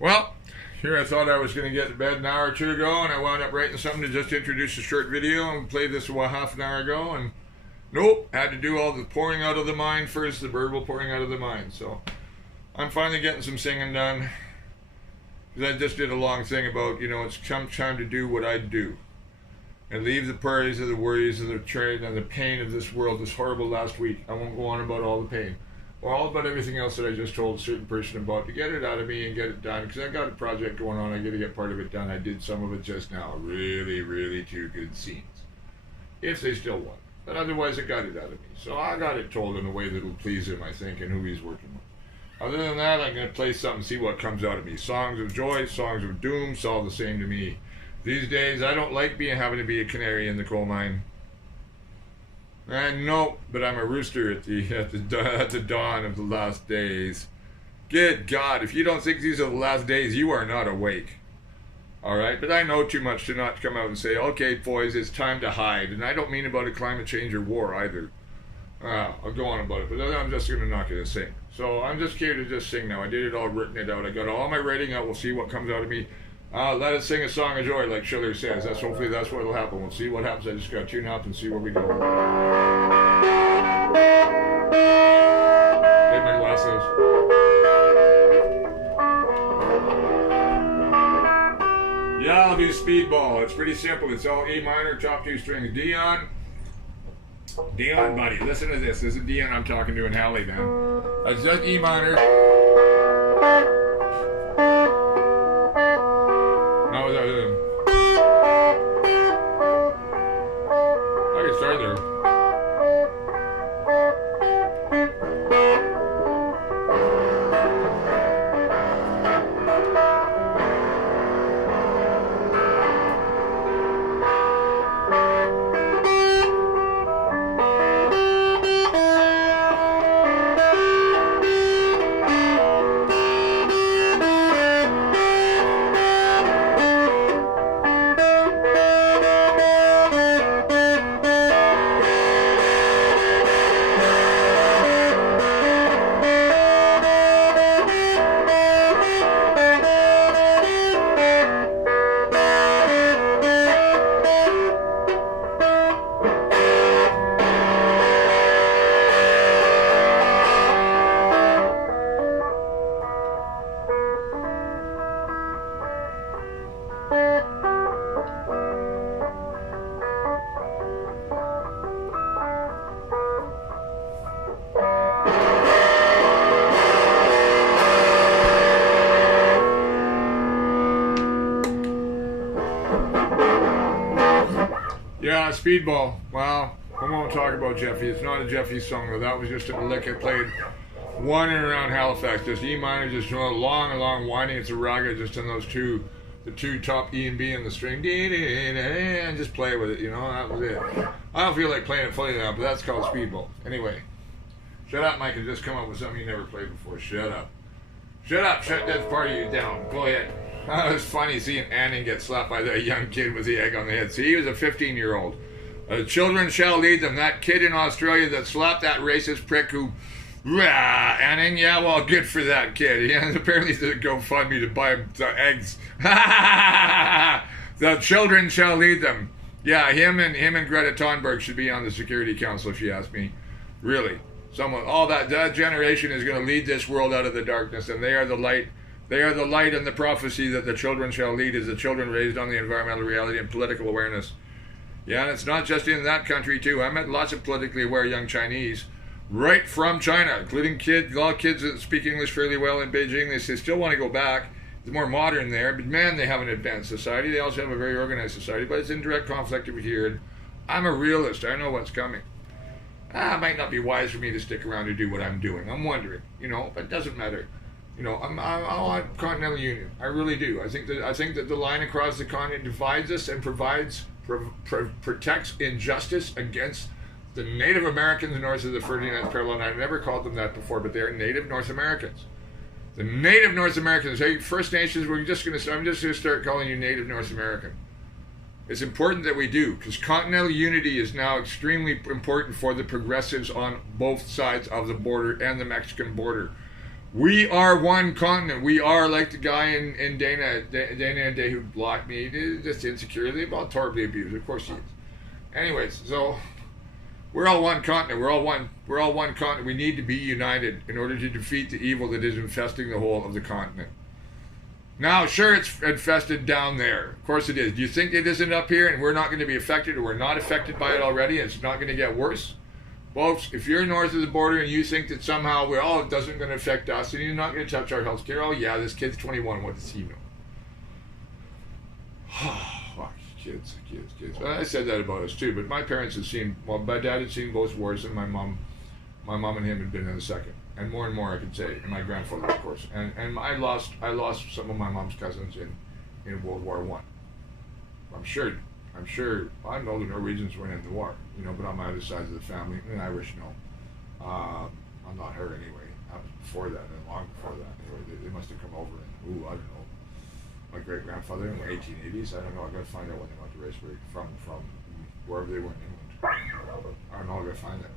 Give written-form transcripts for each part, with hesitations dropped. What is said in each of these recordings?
Well, here I thought I was going to get to bed an hour or two ago, and I wound up writing something to just introduce a short video and played this half an hour ago, and nope, had to do all the pouring out of the mind first, the verbal pouring out of the mind. So I'm finally getting some singing done, because I just did a long thing about, it's time to do what I do and leave the worries of the worries of the trade and the pain of this world, this horrible last week. I won't go on about all the pain. All about everything else that I just told a certain person about, to get it out of me and get it done, because I got a project going on. I got to get part of it done. I did some of it just now. Really, really two good scenes, if they still want. But otherwise, I got it out of me. So I got it told in a way that will please him, I think, and who he's working with. Other than that, I'm going to play something, see what comes out of me. Songs of joy, songs of doom, it's all the same to me. These days, I don't like having to be a canary in the coal mine. No, but I'm a rooster at the dawn of the last days. Good God, if you don't think these are the last days, you are not awake. Alright, but I know too much to not come out and say, okay, boys, it's time to hide. And I don't mean about a climate change or war either. I'll go on about it, but then I'm just going to knock it and sing. So I'm just here to just sing now. I did it all, written it out. I got all my writing out. We'll see what comes out of me. Let us sing a song of joy, like Schiller says. Hopefully that's what will happen. We'll see what happens. I just got to tune up and see where we go. Take my glasses. Yeah, I'll do Speedball. It's pretty simple. It's all E minor, top two strings. Dion, buddy, listen to this. This is Dion I'm talking to in Halley, man. It's just E minor. I can start there. Yeah, Speedball. Well, I won't talk about Jeffy. It's not a Jeffy song, though. That was just a lick I played one and around Halifax. Just E minor, just long winding. It's a raga, just in those the two top E and B in the string. And just play with it, that was it. I don't feel like playing it fully now, but that's called Speedball. Anyway, shut up, Mike, and just come up with something you never played before. Shut up. Shut up. Shut that part of you down. Go ahead. It was funny seeing Anning get slapped by that young kid with the egg on the head. See, he was a 15-year-old. Children shall lead them. That kid in Australia that slapped that racist prick who... Anning, yeah, well, good for that kid. Yeah, apparently there's a GoFundMe to buy the eggs. The children shall lead them. Yeah, him and Greta Thunberg should be on the Security Council, if you ask me. Really. That generation is going to lead this world out of the darkness, and they are the light. They are the light and the prophecy that the children shall lead, is the children raised on the environmental reality and political awareness. Yeah, and it's not just in that country, too. I met lots of politically aware young Chinese right from China, including a lot of kids that speak English fairly well in Beijing. They still want to go back. It's more modern there, but man, they have an advanced society. They also have a very organized society, but it's in direct conflict over here. And I'm a realist. I know what's coming. It might not be wise for me to stick around to do what I'm doing. I'm wondering, but it doesn't matter. I want Continental Union. I really do. I think that the line across the continent divides us and protects injustice against the Native Americans north of the 39th parallel. And I've never called them that before, but they're Native North Americans. The Native North Americans. Hey, First Nations, I'm just going to start calling you Native North American. It's important that we do, because continental unity is now extremely important for the progressives on both sides of the border and the Mexican border. We are one continent. We are like the guy in Dana and Day who blocked me. Just insecurely about horribly abused. Of course he is. Anyways, so we're all one continent. We're all one continent. We need to be united in order to defeat the evil that is infesting the whole of the continent. Now, sure, it's infested down there. Of course it is. Do you think it isn't up here and we're not going to be affected, or we're not affected by it already and it's not going to get worse? Folks, if you're north of the border and you think that somehow it doesn't going to affect us and you're not going to touch our health care, oh yeah, this kid's 21, what does he know? Fuck, kids. Well, I said that about us too, but my parents had seen, well, my dad had seen both wars, and my mom and him had been in the second. And more I could say, and my grandfather, of course. And I lost some of my mom's cousins in World War I. I'm sure, I know the Norwegians went in the war, but on my other side of the family, and Irish, no. I'm not her anyway. Before that, and long before that. Anyway, they must have come over and, I don't know, my great-grandfather in the 1880s. I don't know, I gotta find out when they went to Racebury from wherever they were in England. I don't know, I gotta find that.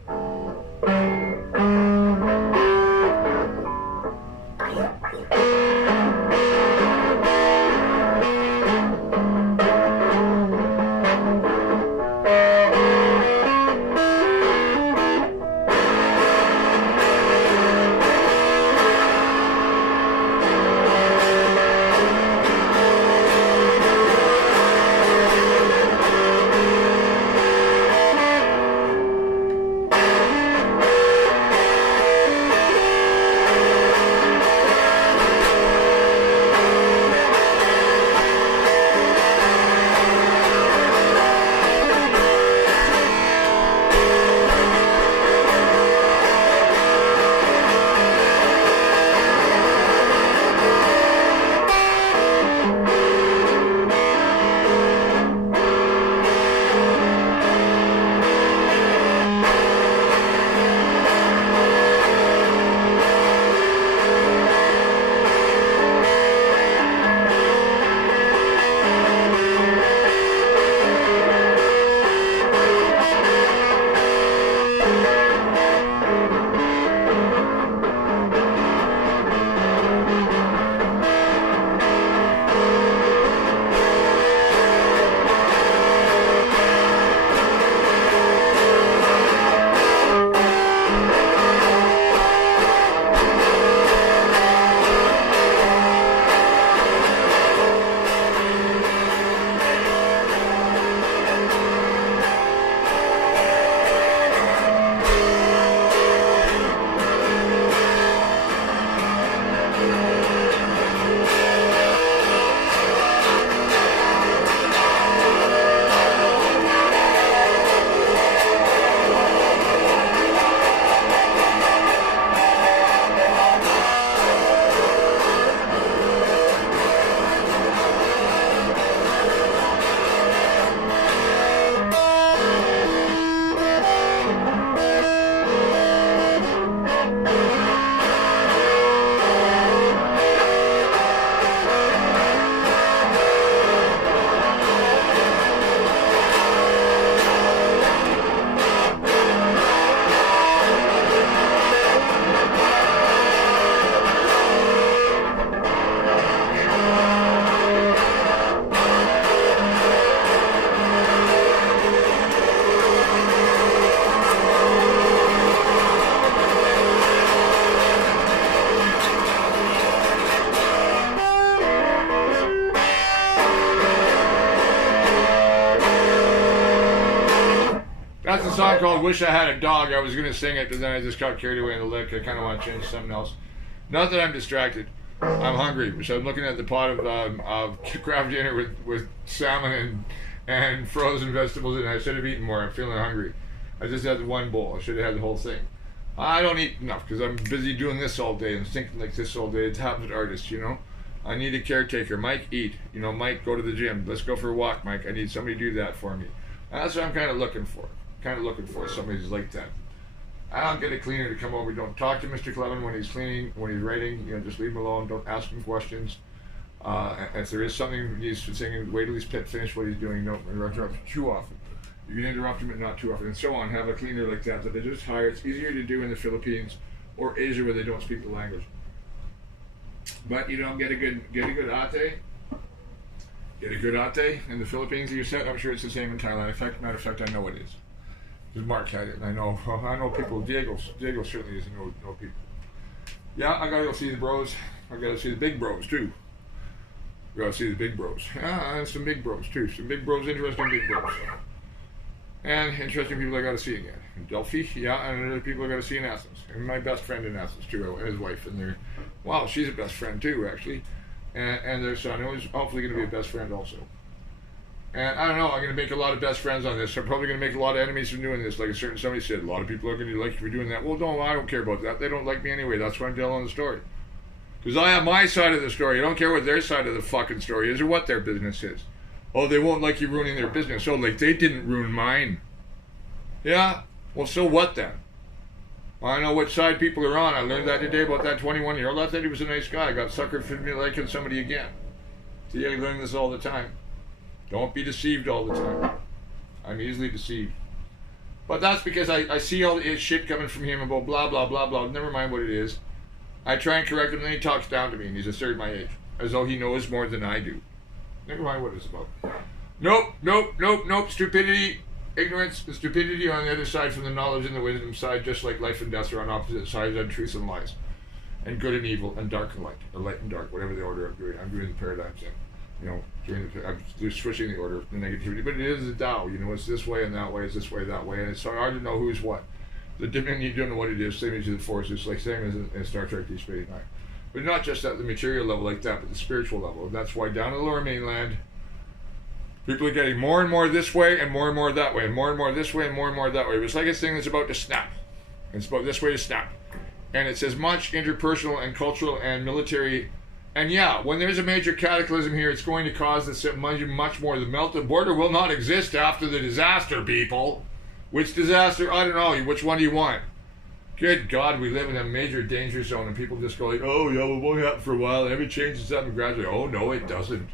That's a song called Wish I Had a Dog. I was going to sing it, but then I just got carried away in the lick. I kind of want to change something else. Not that I'm distracted. I'm hungry. So I'm looking at the pot of craft dinner with salmon and frozen vegetables, and I should have eaten more. I'm feeling hungry. I just had one bowl. I should have had the whole thing. I don't eat enough because I'm busy doing this all day and thinking like this all day. It's talented artist, I need a caretaker. Mike, eat. Mike, go to the gym. Let's go for a walk, Mike. I need somebody to do that for me. And that's what I'm kind of looking for. Somebody who's like that. I don't get a cleaner to come over. Don't talk to Mr. Clevin when he's cleaning, when he's writing. Just leave him alone. Don't ask him questions. If there is something he's singing, wait till he's finished what he's doing. Don't interrupt him too often. You can interrupt him, but not too often, and so on. Have a cleaner like that they just hire. It's easier to do in the Philippines or Asia where they don't speak the language. But you know, get a good ate. Get a good ate in the Philippines. You said I'm sure it's the same in Thailand. Matter of fact, I know it is. Because Mark had it, and I know people. Diego certainly doesn't know people. Yeah, I gotta go see the bros. I gotta see the big bros too. I gotta see the big bros. Yeah, and some big bros too. Some big bros, interesting big bros. And interesting people I gotta see again. In Delphi, yeah, and other people I gotta see in Athens. And my best friend in Athens too, and his wife, and they're, wow, she's a best friend too, actually. And their son, who is hopefully gonna be a best friend also. And I don't know, I'm going to make a lot of best friends on this. I'm probably going to make a lot of enemies from doing this. Like a certain somebody said, a lot of people are going to like you for doing that. Well, no, I don't care about that. They don't like me anyway. That's why I'm telling the story. Because I have my side of the story. I don't care what their side of the fucking story is or what their business is. Oh, they won't like you ruining their business. Oh, like they didn't ruin mine. Yeah? Well, so what then? Well, I know which side people are on. I learned that today about that 21-year-old. I thought he was a nice guy. I got suckered for me liking somebody again. See, I learn this all the time. Don't be deceived all the time. I'm easily deceived. But that's because I see all the shit coming from him about blah, blah, blah, blah. Never mind what it is. I try and correct him, and then he talks down to me, and he's a third my age. As though he knows more than I do. Never mind what it's about. Nope. Stupidity, ignorance, and stupidity are on the other side from the knowledge and the wisdom side, just like life and death are on opposite sides on truth and lies. And good and evil, and dark and light. Or light and dark, whatever the order I'm doing. I'm doing the paradigms in. You know, I'm switching the order of the negativity, but it is a Tao. You know, it's this way and that way, it's this way, that way, and it's hard to know who's what. The Dominion, you don't know what it is, same as the Force, it's like same as in Star Trek Deep Space Nine. But not just at the material level like that, but the spiritual level. And that's why down in the lower mainland, people are getting more and more this way and more that way, and more this way and more that way. It's like a thing that's about to snap. It's about this way to snap. And it's as much interpersonal and cultural and military. And yeah, when there's a major cataclysm here, it's going to cause this much more. The melted border will not exist after the disaster, people. Which disaster? I don't know. Which one do you want? Good God, we live in a major danger zone, and people just go like, oh yeah, well, it won't happen for a while. Every change is happening gradually. Oh no, it doesn't.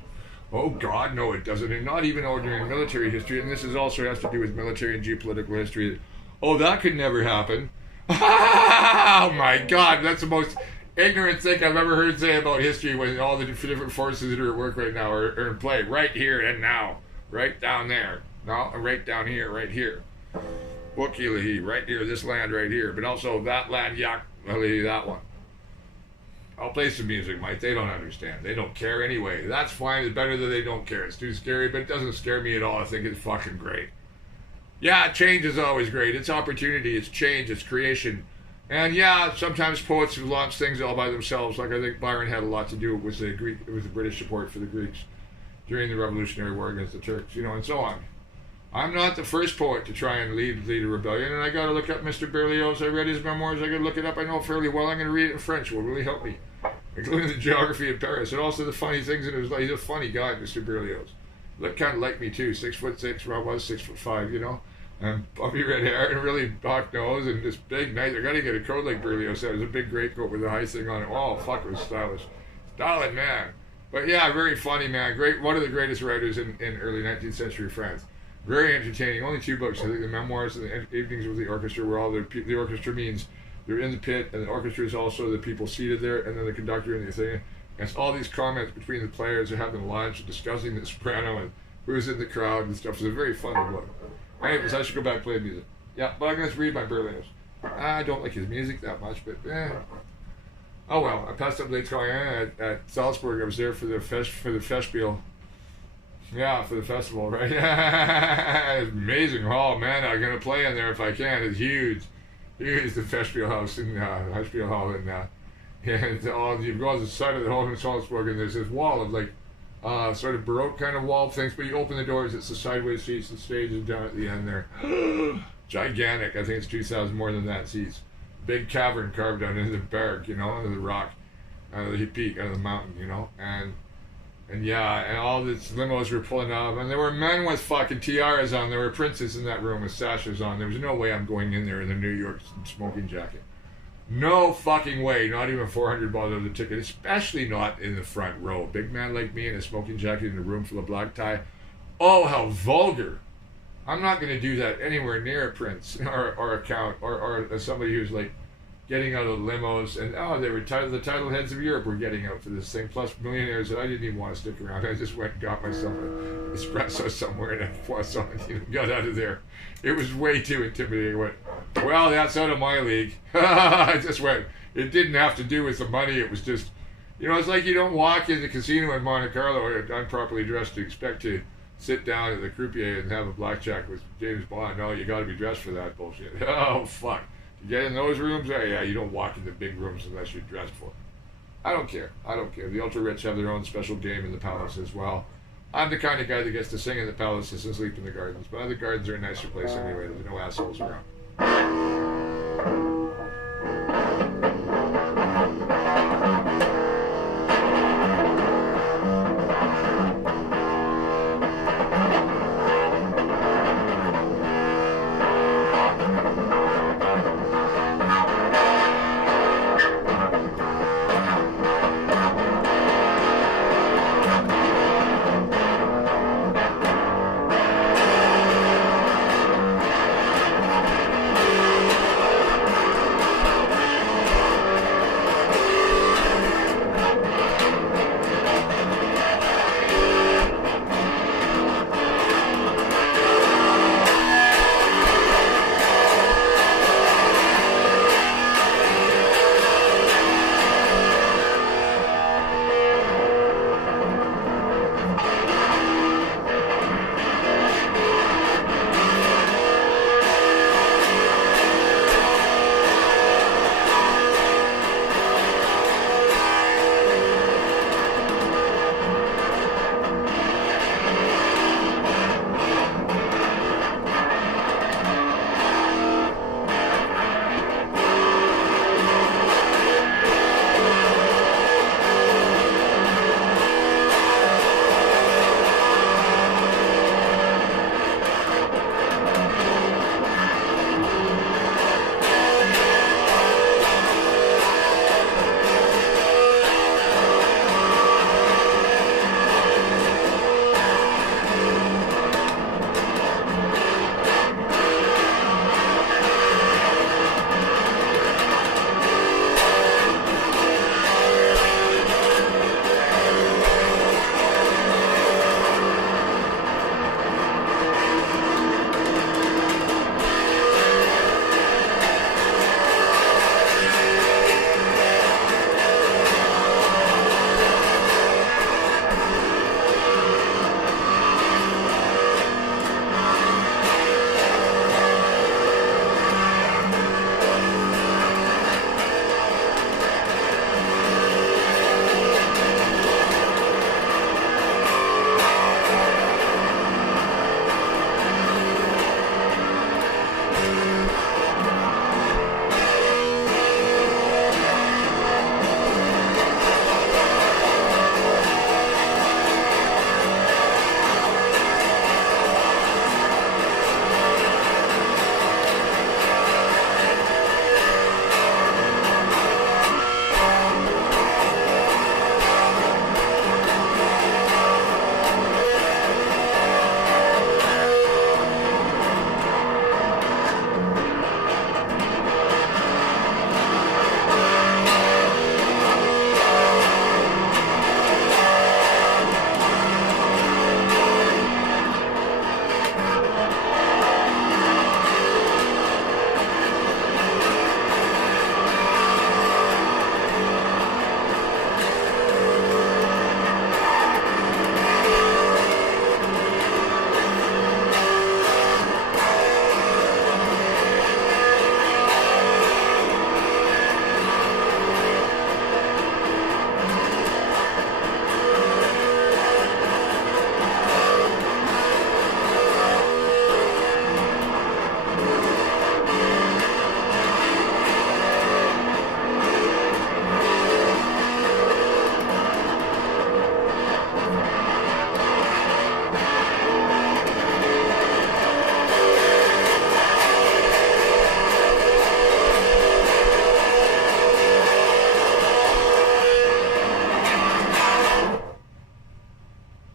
Oh God, no, it doesn't. And not even ordinary military history. And this is also has to do with military and geopolitical history. Oh, that could never happen. Oh my God, that's the most ignorant thing I've ever heard say about history when all the different forces that are at work right now are in play right here and now, right down there, no, right down here, right here. Wookilahi, right here, this land right here, but also that land, that one. I'll play some music, Mike. They don't understand. They don't care anyway. That's fine. It's better that they don't care. It's too scary, but it doesn't scare me at all. I think it's fucking great. Yeah, change is always great. It's opportunity. It's change. It's creation. And yeah, sometimes poets have launched things all by themselves. Like I think Byron had a lot to do with the British support for the Greeks during the Revolutionary War against the Turks, you know, and so on. I'm not the first poet to try and lead a rebellion, and I got to look up Mr. Berlioz. I read his memoirs. I got to look it up. I know fairly well. I'm going to read it in French. It will really help me, including the geography of Paris and also the funny things in his life. He's a funny guy, Mr. Berlioz. Looked kind of like me too. 6'6", where I was 6'5", you know, and puffy red hair and really hawk nose and this big nice. I got to get a coat like Berlioz. It was a big greatcoat with a high thing on it. Oh fuck, it was stylish, stylish man. But yeah, very funny man. Great, one of the greatest writers in early 19th century France. Very entertaining. Only 2 books. I think the memoirs and the evenings with the orchestra, where all the orchestra means they're in the pit, and the orchestra is also the people seated there, and then the conductor and the thing. And it's all these comments between the players. They're having lunch, discussing the soprano and who's in the crowd and stuff. It's a very funny book. Anyways, I should go back and play music. Yeah, but I'm going to read my Berlioz. I don't like his music that much, but oh well. I passed up Les Troyens at Salzburg. I was there for the Festspiel. Yeah, for the festival, right? It's amazing. Oh man, I'm gonna play in there if I can. It's huge, huge. The Festspiel house in Festspiel Hall, and yeah, it's all you go on the side of the hall in Salzburg, and there's this wall of like sort of Baroque kind of wall things. But you open the doors, it's the sideways seats. The stage is down at the end there. Gigantic. I think it's 2,000 more than that seats. Big cavern carved out into the berg, you know, into the rock, out of the peak, out of the mountain, you know, and yeah, and all these limos were pulling up, and there were men with fucking tiaras on. There were princes in that room with sashes on. There was no way I'm going in there in the New York smoking jacket. No fucking way. Not even $400 of the ticket, especially not in the front row. Big man like me in a smoking jacket in a room full of black tie. Oh, how vulgar. I'm not going to do that anywhere near a prince or a count or somebody who's like getting out of limos, and they were the title heads of Europe were getting out for this thing, plus millionaires that I didn't even want to stick around. I just went and got myself an espresso somewhere and a croissant, got out of there. It was way too intimidating. I went, well, that's out of my league. I just went. It didn't have to do with the money. It was just, it's like you don't walk in the casino in Monte Carlo unproperly dressed to expect to sit down at the croupier and have a blackjack with James Bond. No, you got to be dressed for that bullshit. Oh, fuck. You get in those rooms, you don't walk in the big rooms unless you're dressed for it. I don't care. The ultra-rich have their own special game in the palace as well. I'm the kind of guy that gets to sing in the palaces and sleep in the gardens, but other gardens are a nicer place anyway. There's no assholes around.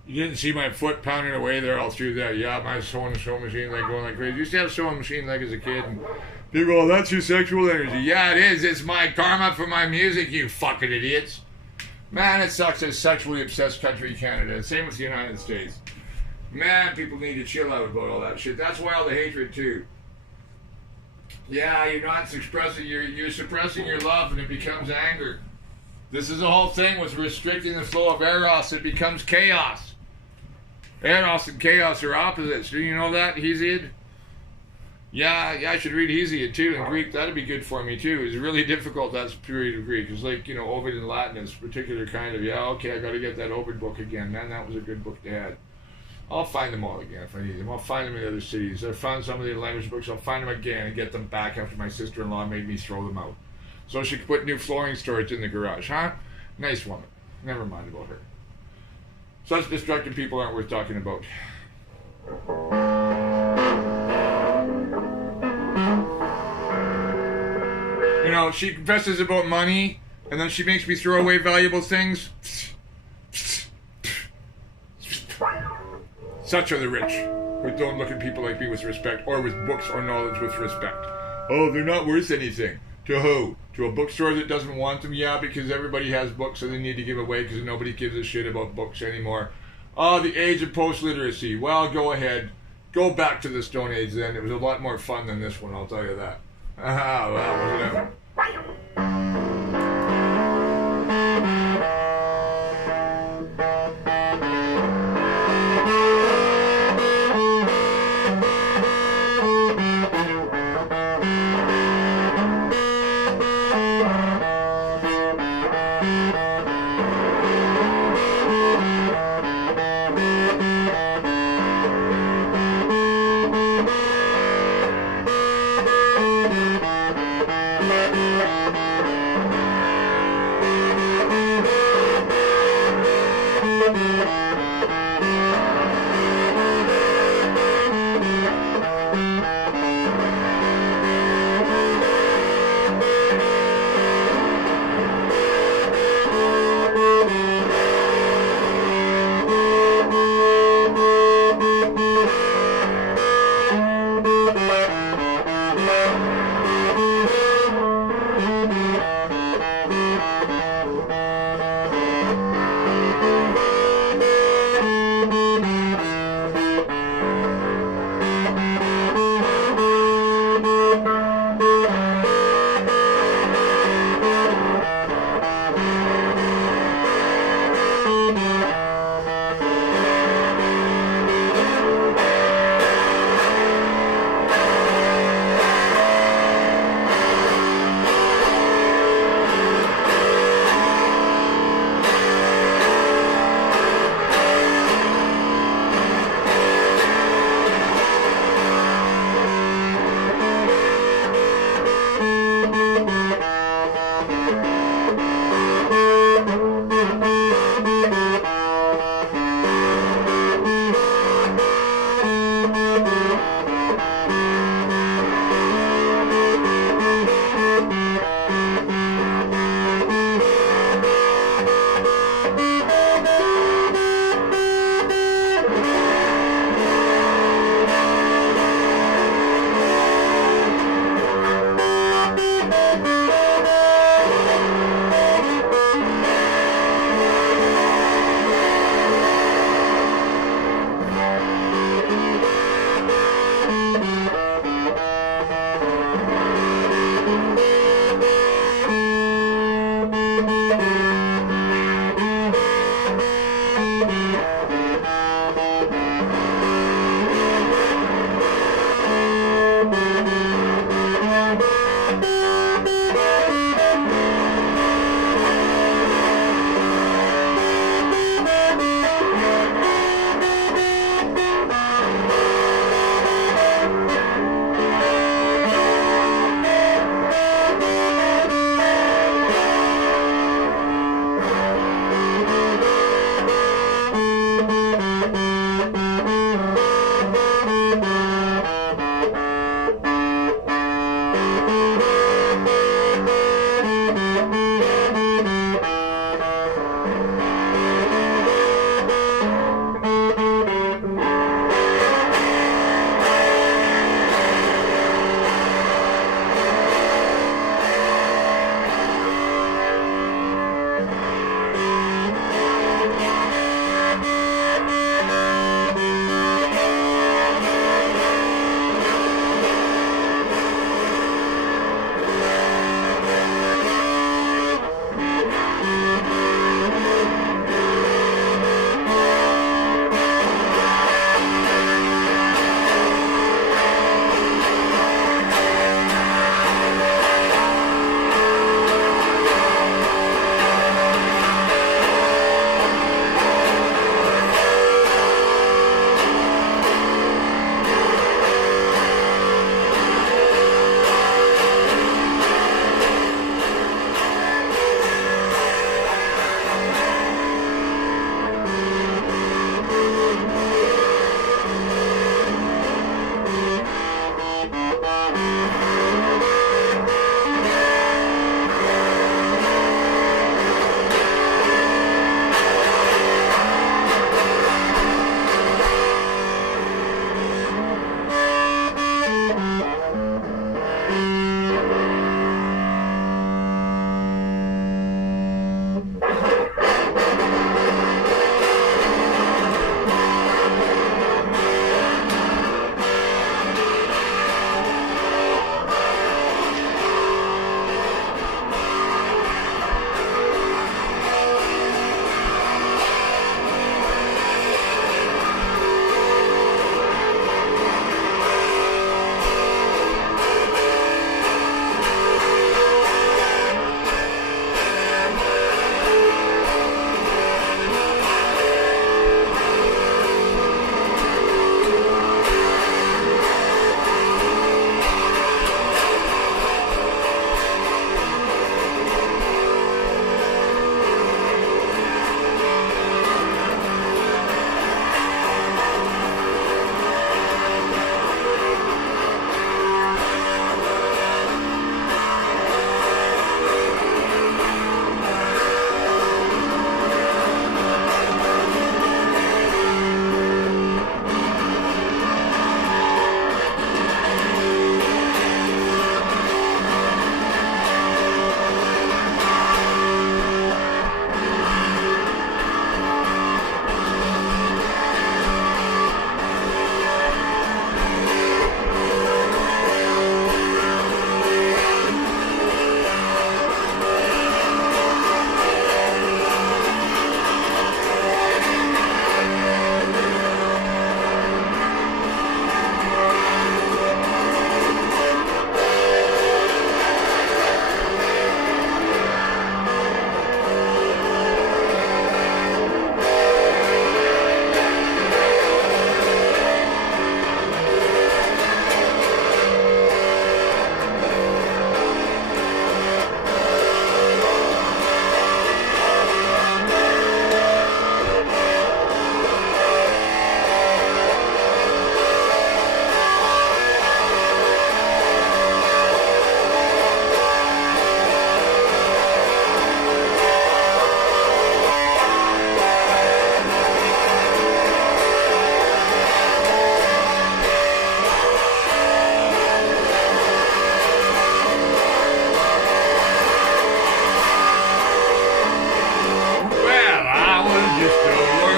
You didn't see my foot pounding away there all through that. Yeah, my sewing machine leg going like crazy. Used to have a sewing machine leg as a kid, and People go, that's your sexual energy. Yeah, it is. It's my karma for my music, you fucking idiots. Man, it sucks as sexually obsessed country, Canada. Same with the United States. Man, people need to chill out about all that shit. That's why all the hatred, too. Yeah, you're not expressing, you're suppressing your love, and it becomes anger. This is the whole thing with restricting the flow of eros. It becomes chaos. Eros and chaos are opposites. Do you know that, Hesiod? Yeah, I should read Hesiod too in Greek. That'd be good for me too. It's really difficult, that period of Greek. It's like, you know, Ovid in Latin is a particular kind of, yeah, okay, I gotta get that Ovid book again. Man, that was a good book to have. I'll find them all again if I need them. I'll find them in other cities. I found some of the language books. I'll find them again and get them back after my sister-in-law made me throw them out. So she could put new flooring storage in the garage, huh? Nice woman. Never mind about her. Such destructive people aren't worth talking about. You know, she confesses about money, and then she makes me throw away valuable things. Such are the rich, who don't look at people like me with respect, or with books or knowledge with respect. Oh, they're not worth anything. To who? To a bookstore that doesn't want them? Yeah, because everybody has books, so they need to give away because nobody gives a shit about books anymore. Oh, the age of post-literacy. Well, go ahead. Go back to the Stone Age then. It was a lot more fun than this one, I'll tell you that. Ah, well, whatever.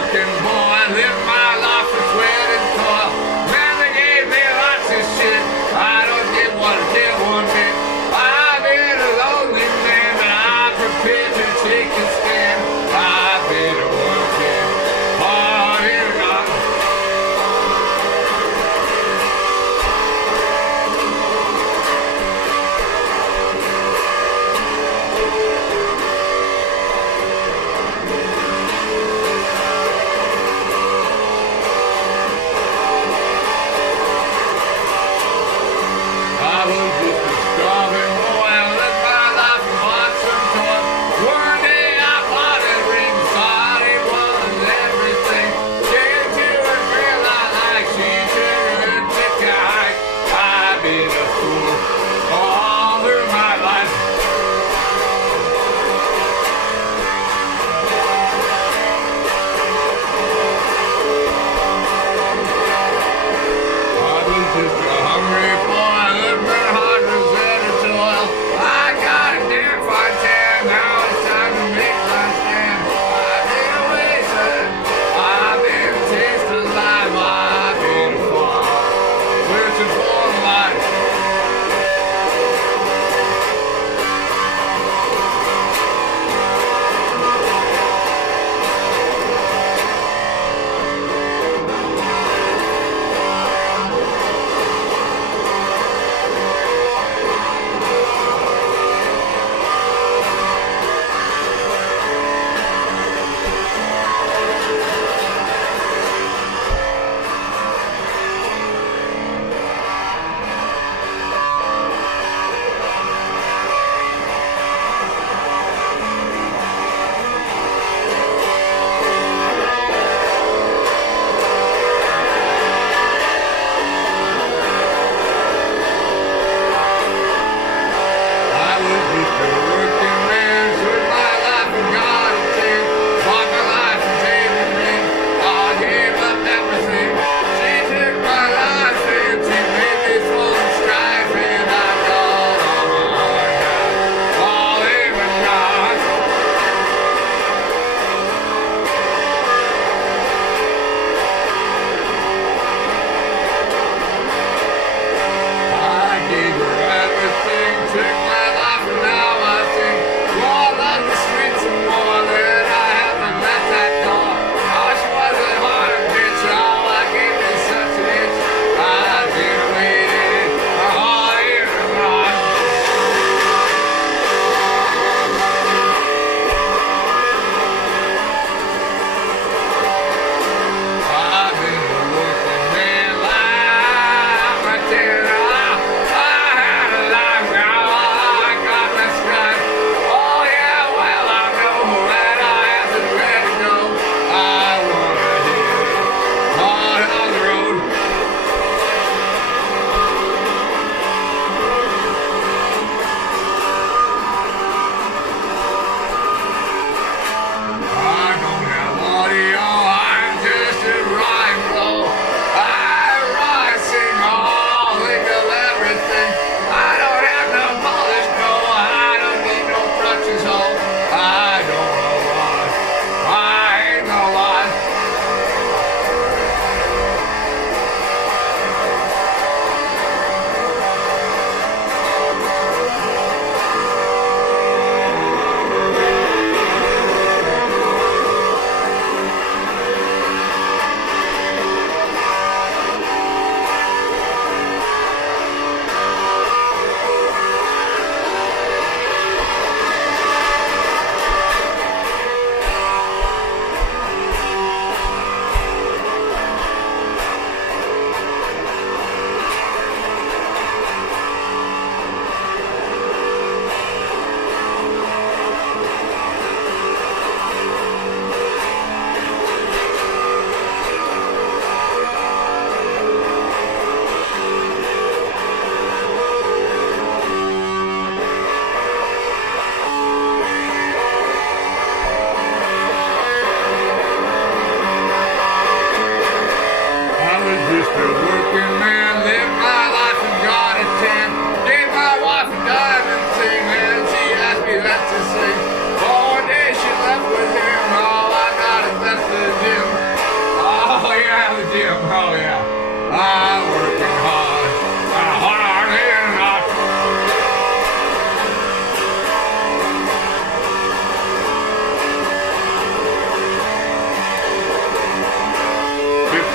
working boy, live my life for sweat and toil. Man, they gave me lots of shit. I don't get what I get one bit. I've been a lonely man, but I'm prepared to take a stand. I've been a working hard and rock.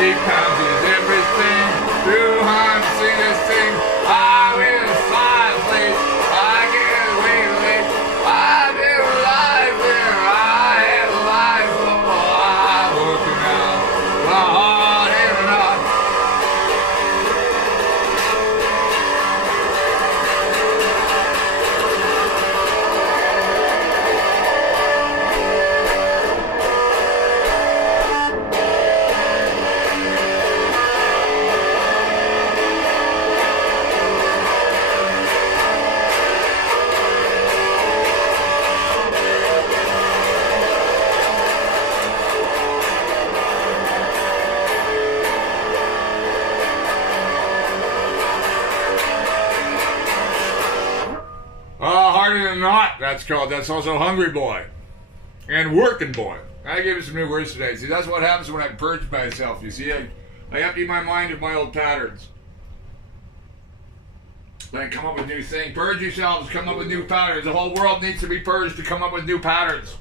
50 pounds is everything. Through harm, sing this thing. I will fly late. I can't wait late. I live life there. I have life. Oh, I'm working out. The hard and not. Harder than not, that's called. That's also hungry boy and working boy. I gave it some new words today. See, that's what happens when I purge myself. You see, I empty my mind of my old patterns. Then come up with new things. Purge yourselves, come up with new patterns. The whole world needs to be purged to come up with new patterns.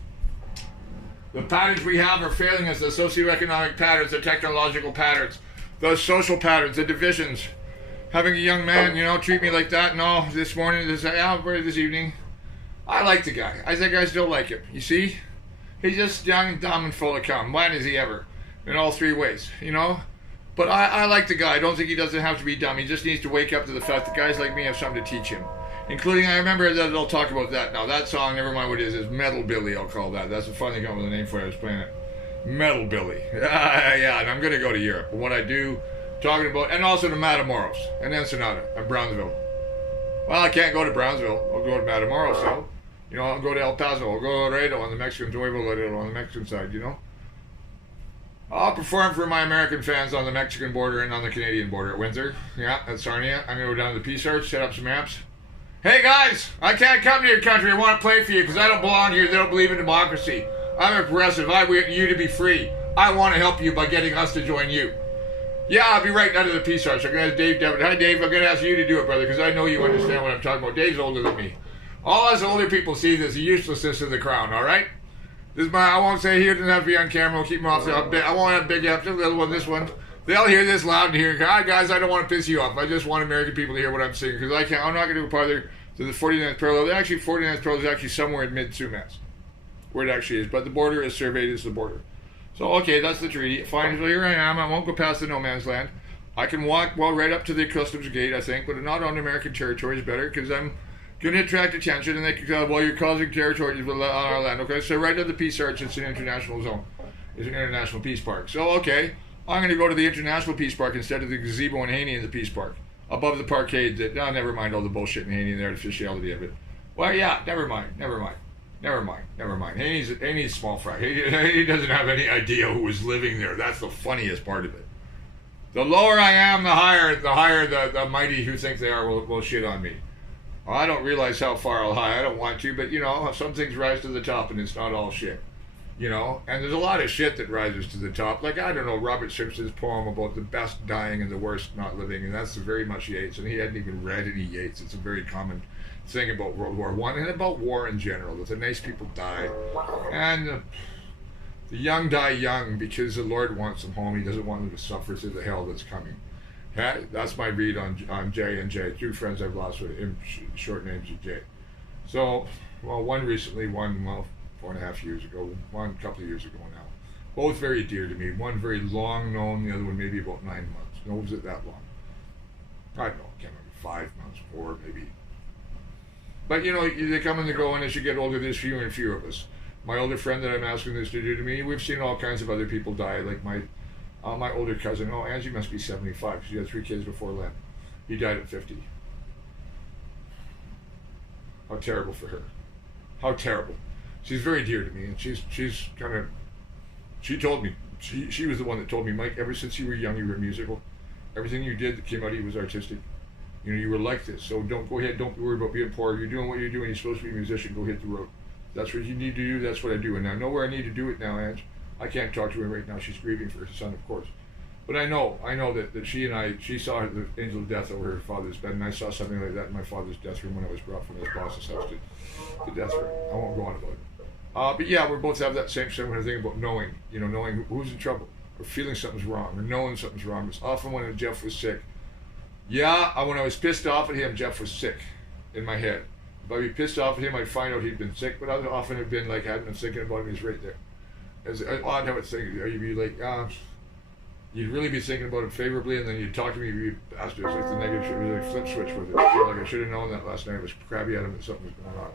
The patterns we have are failing us. The socioeconomic patterns, the technological patterns, the social patterns, the divisions. Having a young man, treat me like that. No, this morning, this evening. I like the guy. I think I still like him. You see? He's just young, dumb, and full of cum. When is he ever? In all three ways, But I like the guy. I don't think he doesn't have to be dumb. He just needs to wake up to the fact that guys like me have something to teach him. Including, I remember that I'll talk about that now. That song, never mind what it is metalbilly, I'll call that. That's a funny come up with a name for it. I was playing it. Metalbilly. Yeah, and I'm going to go to Europe. What I do... Talking about, and also to Matamoros, and then Sonata, and Brownsville. Well, I can't go to Brownsville. I'll go to Matamoros, so. I'll go to El Paso. I'll go to Laredo on the Mexican, Laredo on the Mexican side, I'll perform for my American fans on the Mexican border and on the Canadian border at Windsor. Yeah, at Sarnia. I'm going to go down to the Peace Arch, set up some amps. Hey guys, I can't come to your country. I want to play for you because I don't belong here. They don't believe in democracy. I'm a progressive. I want you to be free. I want to help you by getting us to join you. Yeah, I'll be right under the Peace Arch. I'm going to ask Dave Devitt. Hi, Dave. I'm going to ask you to do it, brother, because I know you understand what I'm talking about. Dave's older than me. All us older people see this the uselessness of the crown, all right? This is I won't say here, it doesn't have to be on camera. We'll keep them off. I won't have big apps, a little one, this one. They'll hear this loud and hear, guys, I don't want to piss you off. I just want American people to hear what I'm saying, because I'm not going to do a farther to the 49th parallel. Actually, 49th parallel is actually somewhere in mid-Sumas, where it actually is. But the border is surveyed as the border. So, okay, that's the treaty. Fine, so here I am. I won't go past the no man's land. I can walk, right up to the customs gate, I think, but not on American territory is better, because I'm going to attract attention, and they can go, well, you're causing territory on our land. Okay, so right at the Peace Arch, it's an international zone. It's an international peace park. So, okay, I'm going to go to the international peace park instead of the gazebo in Haney in the peace park. Above the parkade, never mind all the bullshit in Haney and the artificiality of it. Well, yeah, never mind. Haney's small fry. He doesn't have any idea who was living there. That's the funniest part of it. The lower I am, the higher the mighty who think they are will shit on me. Well, I don't realize how far I'll high. I don't want to, but some things rise to the top and it's not all shit. And there's a lot of shit that rises to the top. Like, I don't know, Robert Simpson's poem about the best dying and the worst not living, and that's very much Yeats, and he hadn't even read any Yeats. It's a very common thing about World War I and about war in general, that the nice people die, and the young die young because the Lord wants them home. He doesn't want them to suffer through the hell that's coming. That's my read on J and J. Two friends I've lost with short names of J. So, one recently, 4.5 years ago, one a couple of years ago now. Both very dear to me. One very long known, the other one maybe about 9 months. Knows it that long. I don't know, I can't remember, 5 months, 4 maybe. But they come and they go, and as you get older, there's fewer and fewer of us. My older friend that I'm asking this to do to me, we've seen all kinds of other people die, like my older cousin. Oh, Angie must be 75. She had 3 kids before Len. He died at 50. How terrible for her. How terrible. She's very dear to me, and she told me, she was the one that told me, Mike, ever since you were young, you were musical. Everything you did that came out of you was artistic. You were like this, so don't worry about being poor. You're doing what you're doing. You're supposed to be a musician. Go hit the road. That's what you need to do. That's what I do. And I know where I need to do it now, Ange. I can't talk to her right now. She's grieving for her son, of course. But I know that she saw the angel of death over her father's bed, and I saw something like that in my father's death room when I was brought from his boss's house to death room. I won't go on about it. But yeah, we both have that same similar thing about knowing, knowing who's in trouble. or feeling something's wrong, or knowing something's wrong. It's often when Jeff was sick. Yeah, when I was pissed off at him, Jeff was sick in my head. If I'd be pissed off at him, I'd find out he'd been sick, but I'd often have been like, I hadn't been thinking about him, he's right there. It's odd how it's thinking. You'd be like, you'd really be thinking about it favorably, and then you'd talk to me, you'd be bastard. It's like the negative shit. It was like flip switch with it. I feel like I should have known that last night. I was crabby at him that something was going on.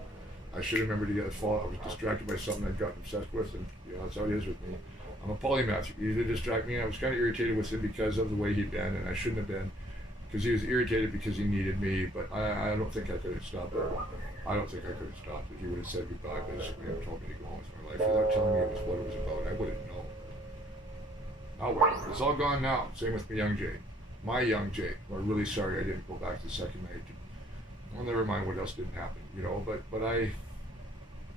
I should have remembered to get a fall. I was distracted by something I'd gotten obsessed with, and that's how it is with me. I'm a polymath. You either distract me, and I was kind of irritated with him because of the way he'd been, and I shouldn't have been, because he was irritated because he needed me, but I don't think I could have stopped it. I don't think I could have stopped it. He would have said goodbye, basically, and told me to go on with my life without telling me what it was about. I wouldn't know. Oh well, it's all gone now. Same with my young Jay. My young Jay. I'm really sorry I didn't go back the second night. Well, never mind what else didn't happen, but I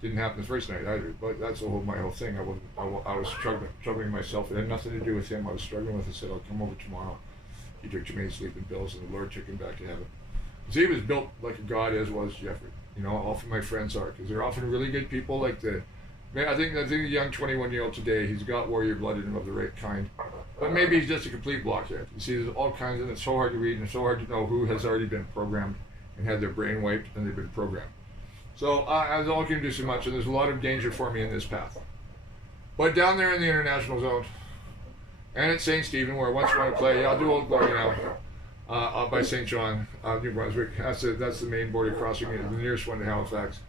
didn't happen the first night either. But that's my whole thing. I was troubling myself. It had nothing to do with him. I was struggling with it. I said, I'll come over tomorrow. He took Jermaine's sleeping pills, and the Lord took him back to heaven. See, he was built like a god, as was Jeffrey. Often my friends are, because they're often really good people. Like I think the young 21-year-old today, he's got warrior blood in him of the right kind. But maybe he's just a complete blockhead. You see, there's all kinds, and it's so hard to read, and it's so hard to know who has already been programmed and had their brain wiped, and they've been programmed. So I was all can do so much, and there's a lot of danger for me in this path. But down there in the international zone, and at St. Stephen, where I once wanted to play, I'll do Old Glory now, up by St. John, New Brunswick. That's the main border crossing, the nearest one to Halifax.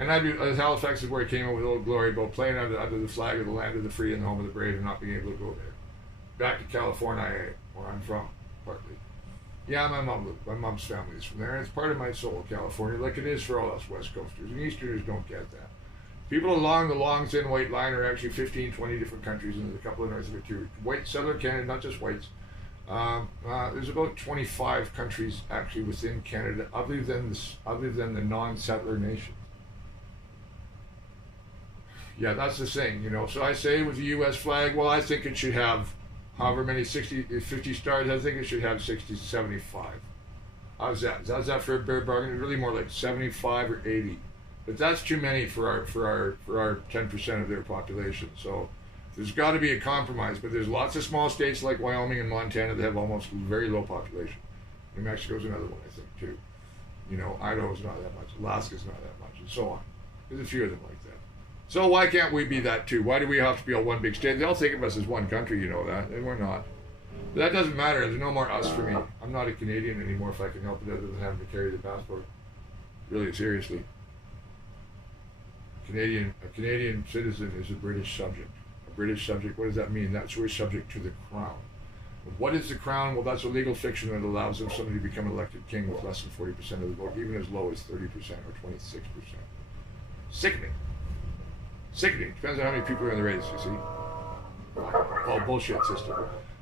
And Halifax is where I came up with Old Glory about playing under the flag of the land of the free and the home of the brave, and not being able to go there. Back to California, where I'm from, partly. Yeah, my mom's family is from there, and it's part of my soul, California, like it is for all us West Coasters. And Easterners don't get that. People along the long, thin white line are actually 15, 20 different countries, and there's a couple of north of it too. White settler Canada, not just whites. There's about 25 countries actually within Canada, other than the non-settler nations. Yeah, that's the thing, So I say with the U.S. flag, well, I think it should have however many 50 stars. I think it should have 60, 75. How's that? How's that for a bare bargain? It's really more like 75 or 80. But that's too many for our 10% of their population. So there's got to be a compromise. But there's lots of small states like Wyoming and Montana that have almost very low population. New Mexico's another one, I think, too. Idaho's not that much. Alaska's not that much, and so on. There's a few of them like that. So why can't we be that too? Why do we have to be all one big state? They all think of us as one country, that, and we're not. But that doesn't matter. There's no more us for me. I'm not a Canadian anymore if I can help it, other than having to carry the passport. Really, seriously. A Canadian citizen is a British subject. A British subject, what does that mean? That's we're subject to the crown. What is the crown? Well, that's a legal fiction that allows somebody to become elected king with less than 40% of the vote, even as low as 30% or 26%. Sickening. Sickening. Depends on how many people are in the race, you see. All bullshit system.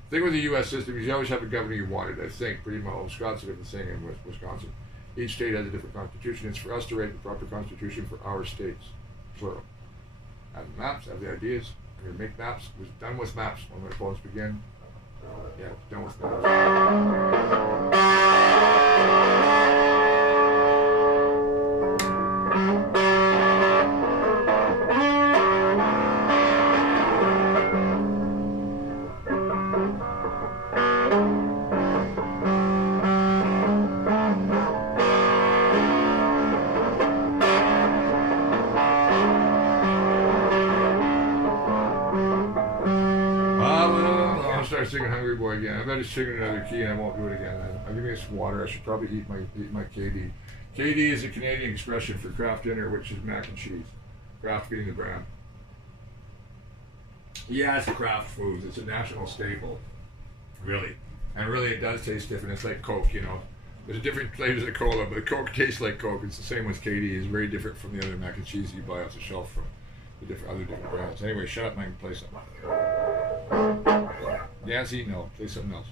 The thing with the U.S. system is you always have a governor you wanted, I think, pretty much. Wisconsin did the thing in Wisconsin. Each state has a different constitution. It's for us to write the proper constitution for our states, plural. Have the maps, have the ideas. I'm going to make maps. It was done with maps when my poems begin. Yeah, done with maps. Singing Hungry Boy again. I better sing another key and I won't do it again then. I'll give me some water. I should probably eat my KD. KD is a Canadian expression for Kraft dinner, which is mac and cheese. Kraft being the brand. Yeah, it's Kraft foods. It's a national staple. Really. And really it does taste different. It's like Coke, There's different flavors of cola, but Coke tastes like Coke. It's the same with KD. It's very different from the other mac and cheese you buy off the shelf from the other different brands. Anyway, shut up and I can play something. Nancy, no, play something else.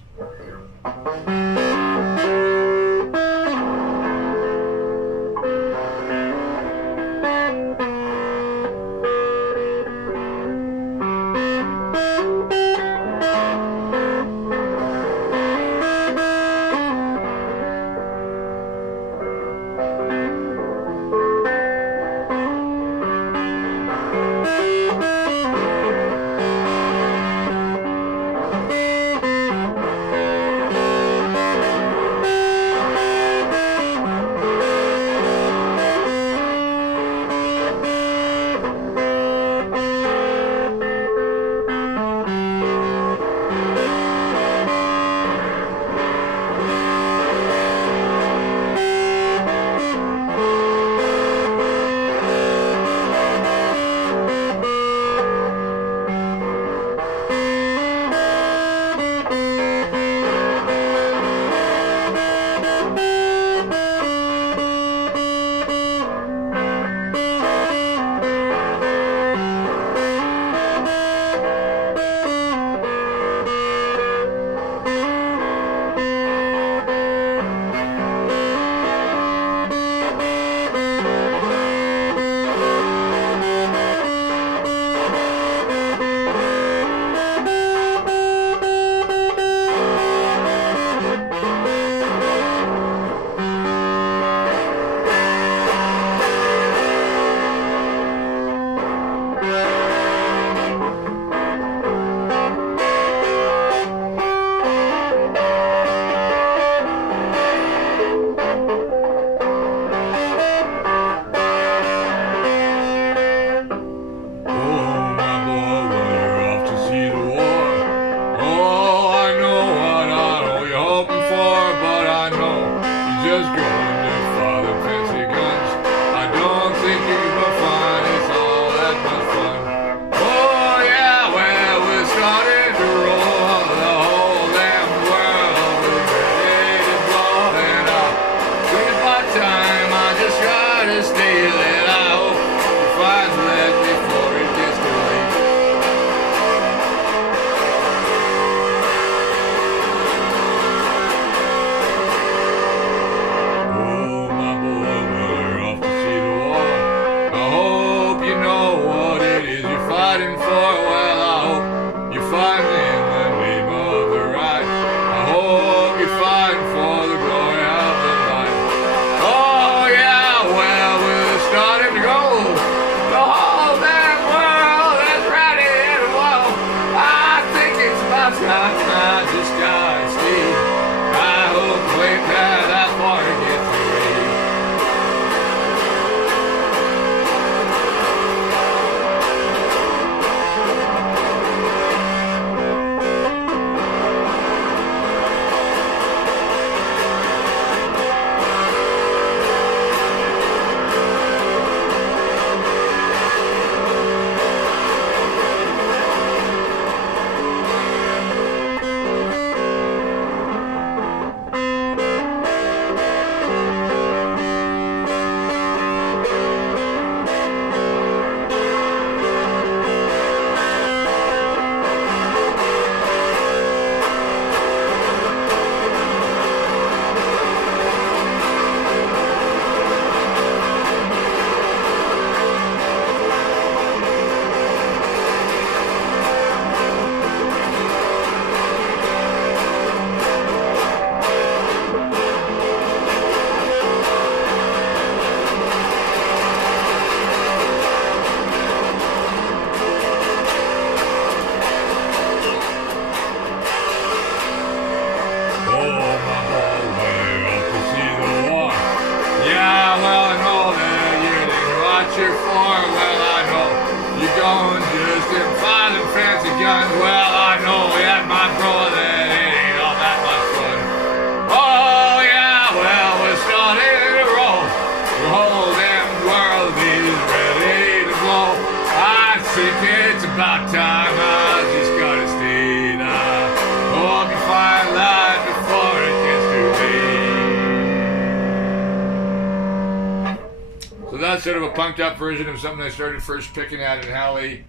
sort of a pumped up version of something I started first picking at in Halley.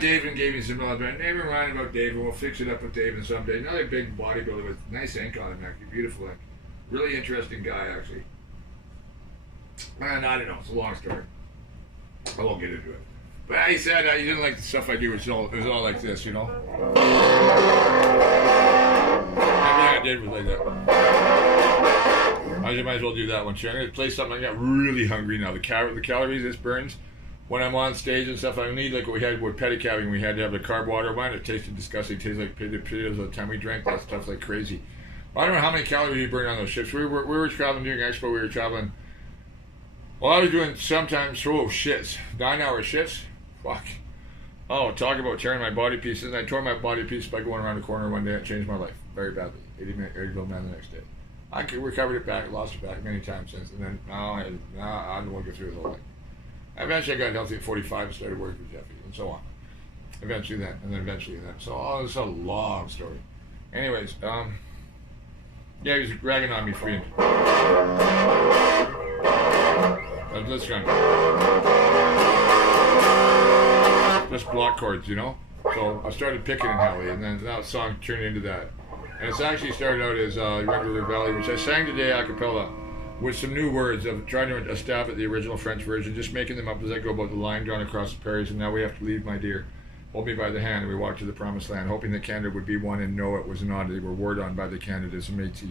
David gave me some David reminded about David. We'll fix it up with David someday. Another big bodybuilder with nice ink on him, actually. Beautiful ink. Really interesting guy, actually. And I don't know. It's a long story. I won't get into it. But he said he didn't like the stuff I do. It was all like this, you know? Everything I did was like that. I might as well do that one. So I'm going to play something. I got really hungry now. The calories this burns. When I'm on stage and stuff, I need like what we had with pedicabbing. We had to have the carb water wine. It tasted disgusting. It tasted like potatoes all the time. We drank that stuff like crazy. I don't know how many calories you burn on those ships. We were traveling during Expo. We were traveling. Well, I was doing sometimes 9-hour shifts. Fuck. Oh, talk about tearing my body pieces. I tore my body pieces by going around the corner one day. It changed my life very badly. 80-year-old man the next day. I recovered it back, lost it back many times since, and then I don't want to go through the whole thing. Eventually I got healthy at 45 and started working with Jeffy, and so on. Eventually that, and then eventually that. So it's a long story. Anyways, yeah, he was ragging on me for being. Let's go. Just block chords, you know? So I started picking in Halley, and then that song turned into that. And it's actually started out as Regular Valley, which I sang today a cappella with some new words of trying to stab at the original French version, just making them up as I go about the line drawn across the prairies, and now we have to leave, my dear. Hold me by the hand, and we walk to the promised land, hoping that Canada would be one, and no, it was not. They were warred on by the Canadas and Metis.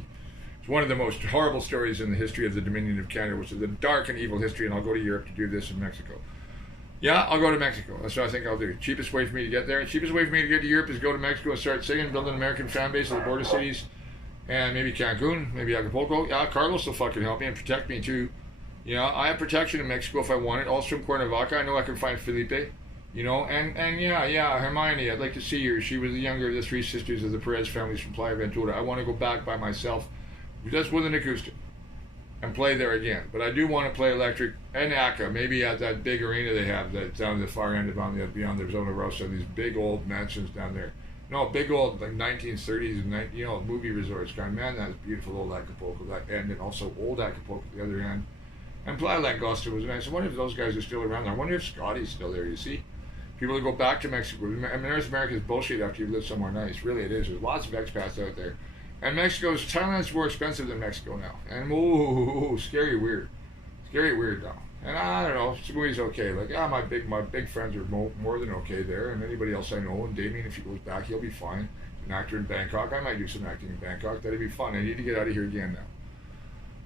It's one of the most horrible stories in the history of the Dominion of Canada, which is a dark and evil history, and I'll go to Europe to do this in Mexico. Yeah, I'll go to Mexico. That's what I think I'll do. Cheapest way for me to get there. And cheapest way for me to get to Europe is go to Mexico and start singing, build an American fan base of the border cities, and maybe Cancun, maybe Acapulco. Yeah, Carlos will fucking help me and protect me too. You know, I have protection in Mexico if I want it. Also in Cuernavaca, I know I can find Felipe. You know, and yeah, Hermione, I'd like to see her. She was the younger of the three sisters of the Perez families from Playa Ventura. I want to go back by myself, just with an acoustic, and play there again. But I do want to play electric and ACA, maybe at that big arena they have that's down at the far end of beyond the Zona Rosa, these big old mansions down there. No, big old like 1930s and movie resorts. Kind of, man, that's beautiful old Acapulco that end, and also old Acapulco the other end. And Playa Langosta was nice. I wonder if those guys are still around there. I wonder if Scotty's still there. You see, people that go back to Mexico. I mean, North America is bullshit after you live somewhere nice. Really, it is. There's lots of expats out there. And Thailand's more expensive than Mexico now. And scary weird now. And I don't know, Samui's okay. Like, my big friends are more than okay there. And anybody else I know, and Damien, if he goes back, he'll be fine. An actor in Bangkok. I might do some acting in Bangkok. That'd be fun. I need to get out of here again now.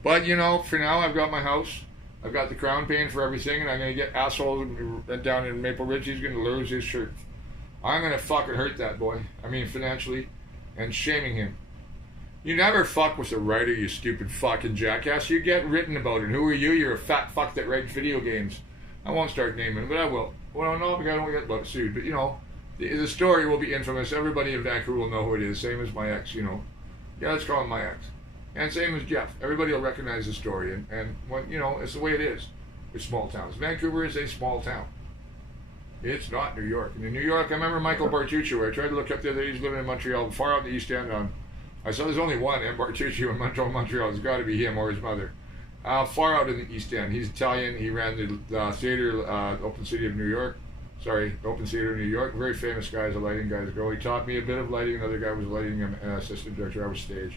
But, you know, for now, I've got my house. I've got the crown paying for everything. And I'm going to get asshole down in Maple Ridge. He's going to lose his shirt. I'm going to fucking hurt that boy. I mean, financially. And shaming him. You never fuck with a writer, you stupid fucking jackass. You get written about it. Who are you? You're a fat fuck that writes video games. I won't start naming, but I will. Well, no, because I don't get sued. But, you know, the story will be infamous. Everybody in Vancouver will know who it is. Same as my ex, you know. Yeah, let's call him my ex. And same as Jeff. Everybody will recognize the story. And when, you know, it's the way it is with small towns. Vancouver is a small town. It's not New York. And in New York, I remember Michael Bartucci, where I tried to look up the other day. He's living in Montreal, far out in the East End I saw there's only one, M. Bartucci in Montreal. It's got to be him or his mother. Far out in the East End. He's Italian. He ran the theater, Open Theater of New York. Very famous guy as a lighting guy. He taught me a bit of lighting. Another guy was a lighting assistant director. I was stage.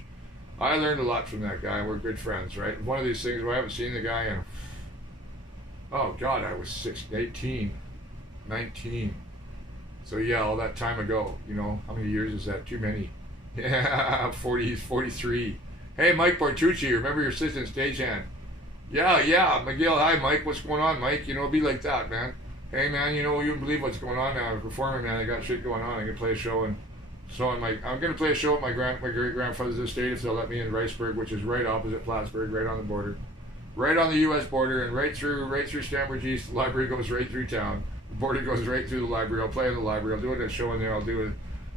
I learned a lot from that guy, and we're good friends, right? One of these things where I haven't seen the guy in, oh God, I was 18, 19. So yeah, all that time ago, you know, how many years is that? Too many. Yeah, 43. Hey, Mike Bartucci, remember your assistant stagehand? Yeah, Miguel, hi, Mike, what's going on, Mike? You know, it'll be like that, man. Hey, man, you know, you wouldn't believe what's going on now. I'm performing, man, I got shit going on. I can play a show, and so I'm going to play a show at my great-grandfather's estate if they'll let me in Riceburg, which is right opposite Plattsburgh, right on the border. Right on the U.S. border, and right through Stanbridge East. The library goes right through town. The border goes right through the library. I'll play in the library. I'll do a show in there. I'll do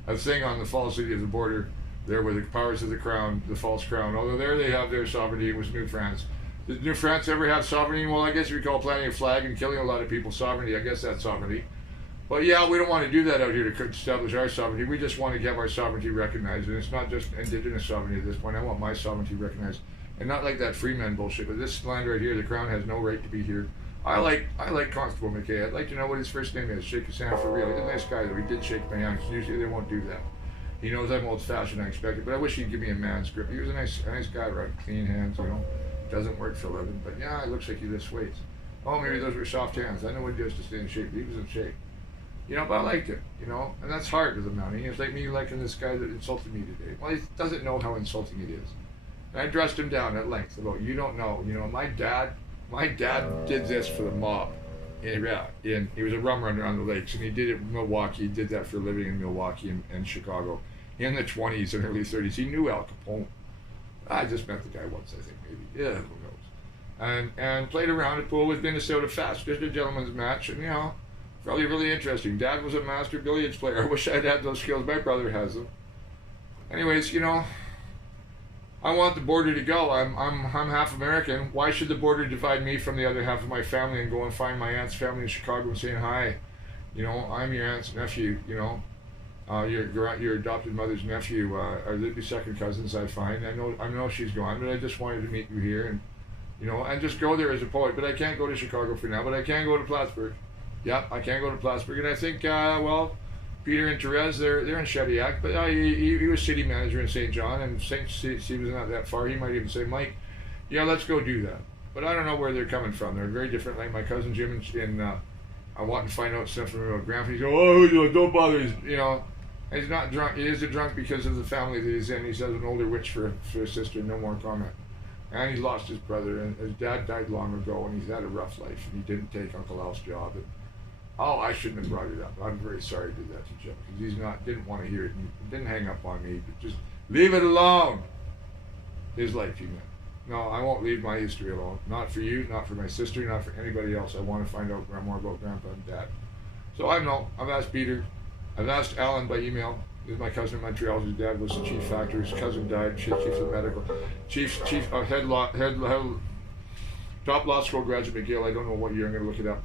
a thing on the false city of the border, there with the powers of the crown, the false crown. Although there they have their sovereignty. It was New France. Did New France ever have sovereignty? Well, I guess if you call planting a flag and killing a lot of people sovereignty, I guess that's sovereignty. But yeah, we don't want to do that out here to establish our sovereignty. We just want to have our sovereignty recognized. And it's not just indigenous sovereignty at this point. I want my sovereignty recognized. And not like that free man bullshit. But this land right here, the crown has no right to be here. I like Constable McKay. I'd like to know what his first name is. Shake his hand for real. He's a nice guy though. He did shake my hand. Usually they won't do that. He knows I'm old-fashioned. I expect it, but I wish he'd give me a man's grip. He was a nice guy, right? Clean hands, you know. Doesn't work for a living, but yeah, it looks like he lifts weights. Oh, maybe those were soft hands. I know what he does to stay in shape. He was in shape, you know. But I liked it, you know, and that's hard as a mountie. It's like me liking this guy that insulted me today. Well, he doesn't know how insulting it is. And I dressed him down at length about, you don't know, you know, my dad did this for the mob. He was a rum runner on the lakes, and he did it in Milwaukee. He did that for a living in Milwaukee and Chicago. In the 20s and early 30s, he knew Al Capone. I just met the guy once, I think, maybe. Yeah, who knows? And played around at pool with Minnesota Fast, just a gentleman's match, and you know, probably really interesting. Dad was a master billiards player. I wish I'd had those skills. My brother has them. Anyways, you know, I want the border to go. I'm half American. Why should the border divide me from the other half of my family and go and find my aunt's family in Chicago and saying hi? You know, I'm your aunt's nephew. You know, your adopted mother's nephew. They'd be second cousins. I find. I know she's gone, but I just wanted to meet you here and, you know, and just go there as a poet. But I can't go to Chicago for now. But I can go to Plattsburgh. Yep, I can go to Plattsburgh, and I think well, Peter and Therese, they're in Shediac, but he was city manager in St. John, and St. Steve was not that far. He might even say, Mike, yeah, let's go do that. But I don't know where they're coming from. They're very different. Like my cousin Jim I want to find out stuff from about Grandpa. He's going, oh, don't bother. You know, he's not drunk. He is a drunk because of the family that he's in. He's has an older witch for a sister. No more comment. And he lost his brother, and his dad died long ago, and he's had a rough life, and he didn't take Uncle Al's job. Oh, I shouldn't have brought it up. I'm very sorry I did that to Jim, because didn't want to hear it. He didn't hang up on me, but just leave it alone. His life, he meant. No, I won't leave my history alone. Not for you, not for my sister, not for anybody else. I want to find out more about Grandpa and Dad. So I've asked Peter. I've asked Alan by email. This is my cousin in Montreal. His dad was the chief factor. His cousin died. Chief of medical. Top law school graduate McGill. I don't know what year. I'm going to look it up.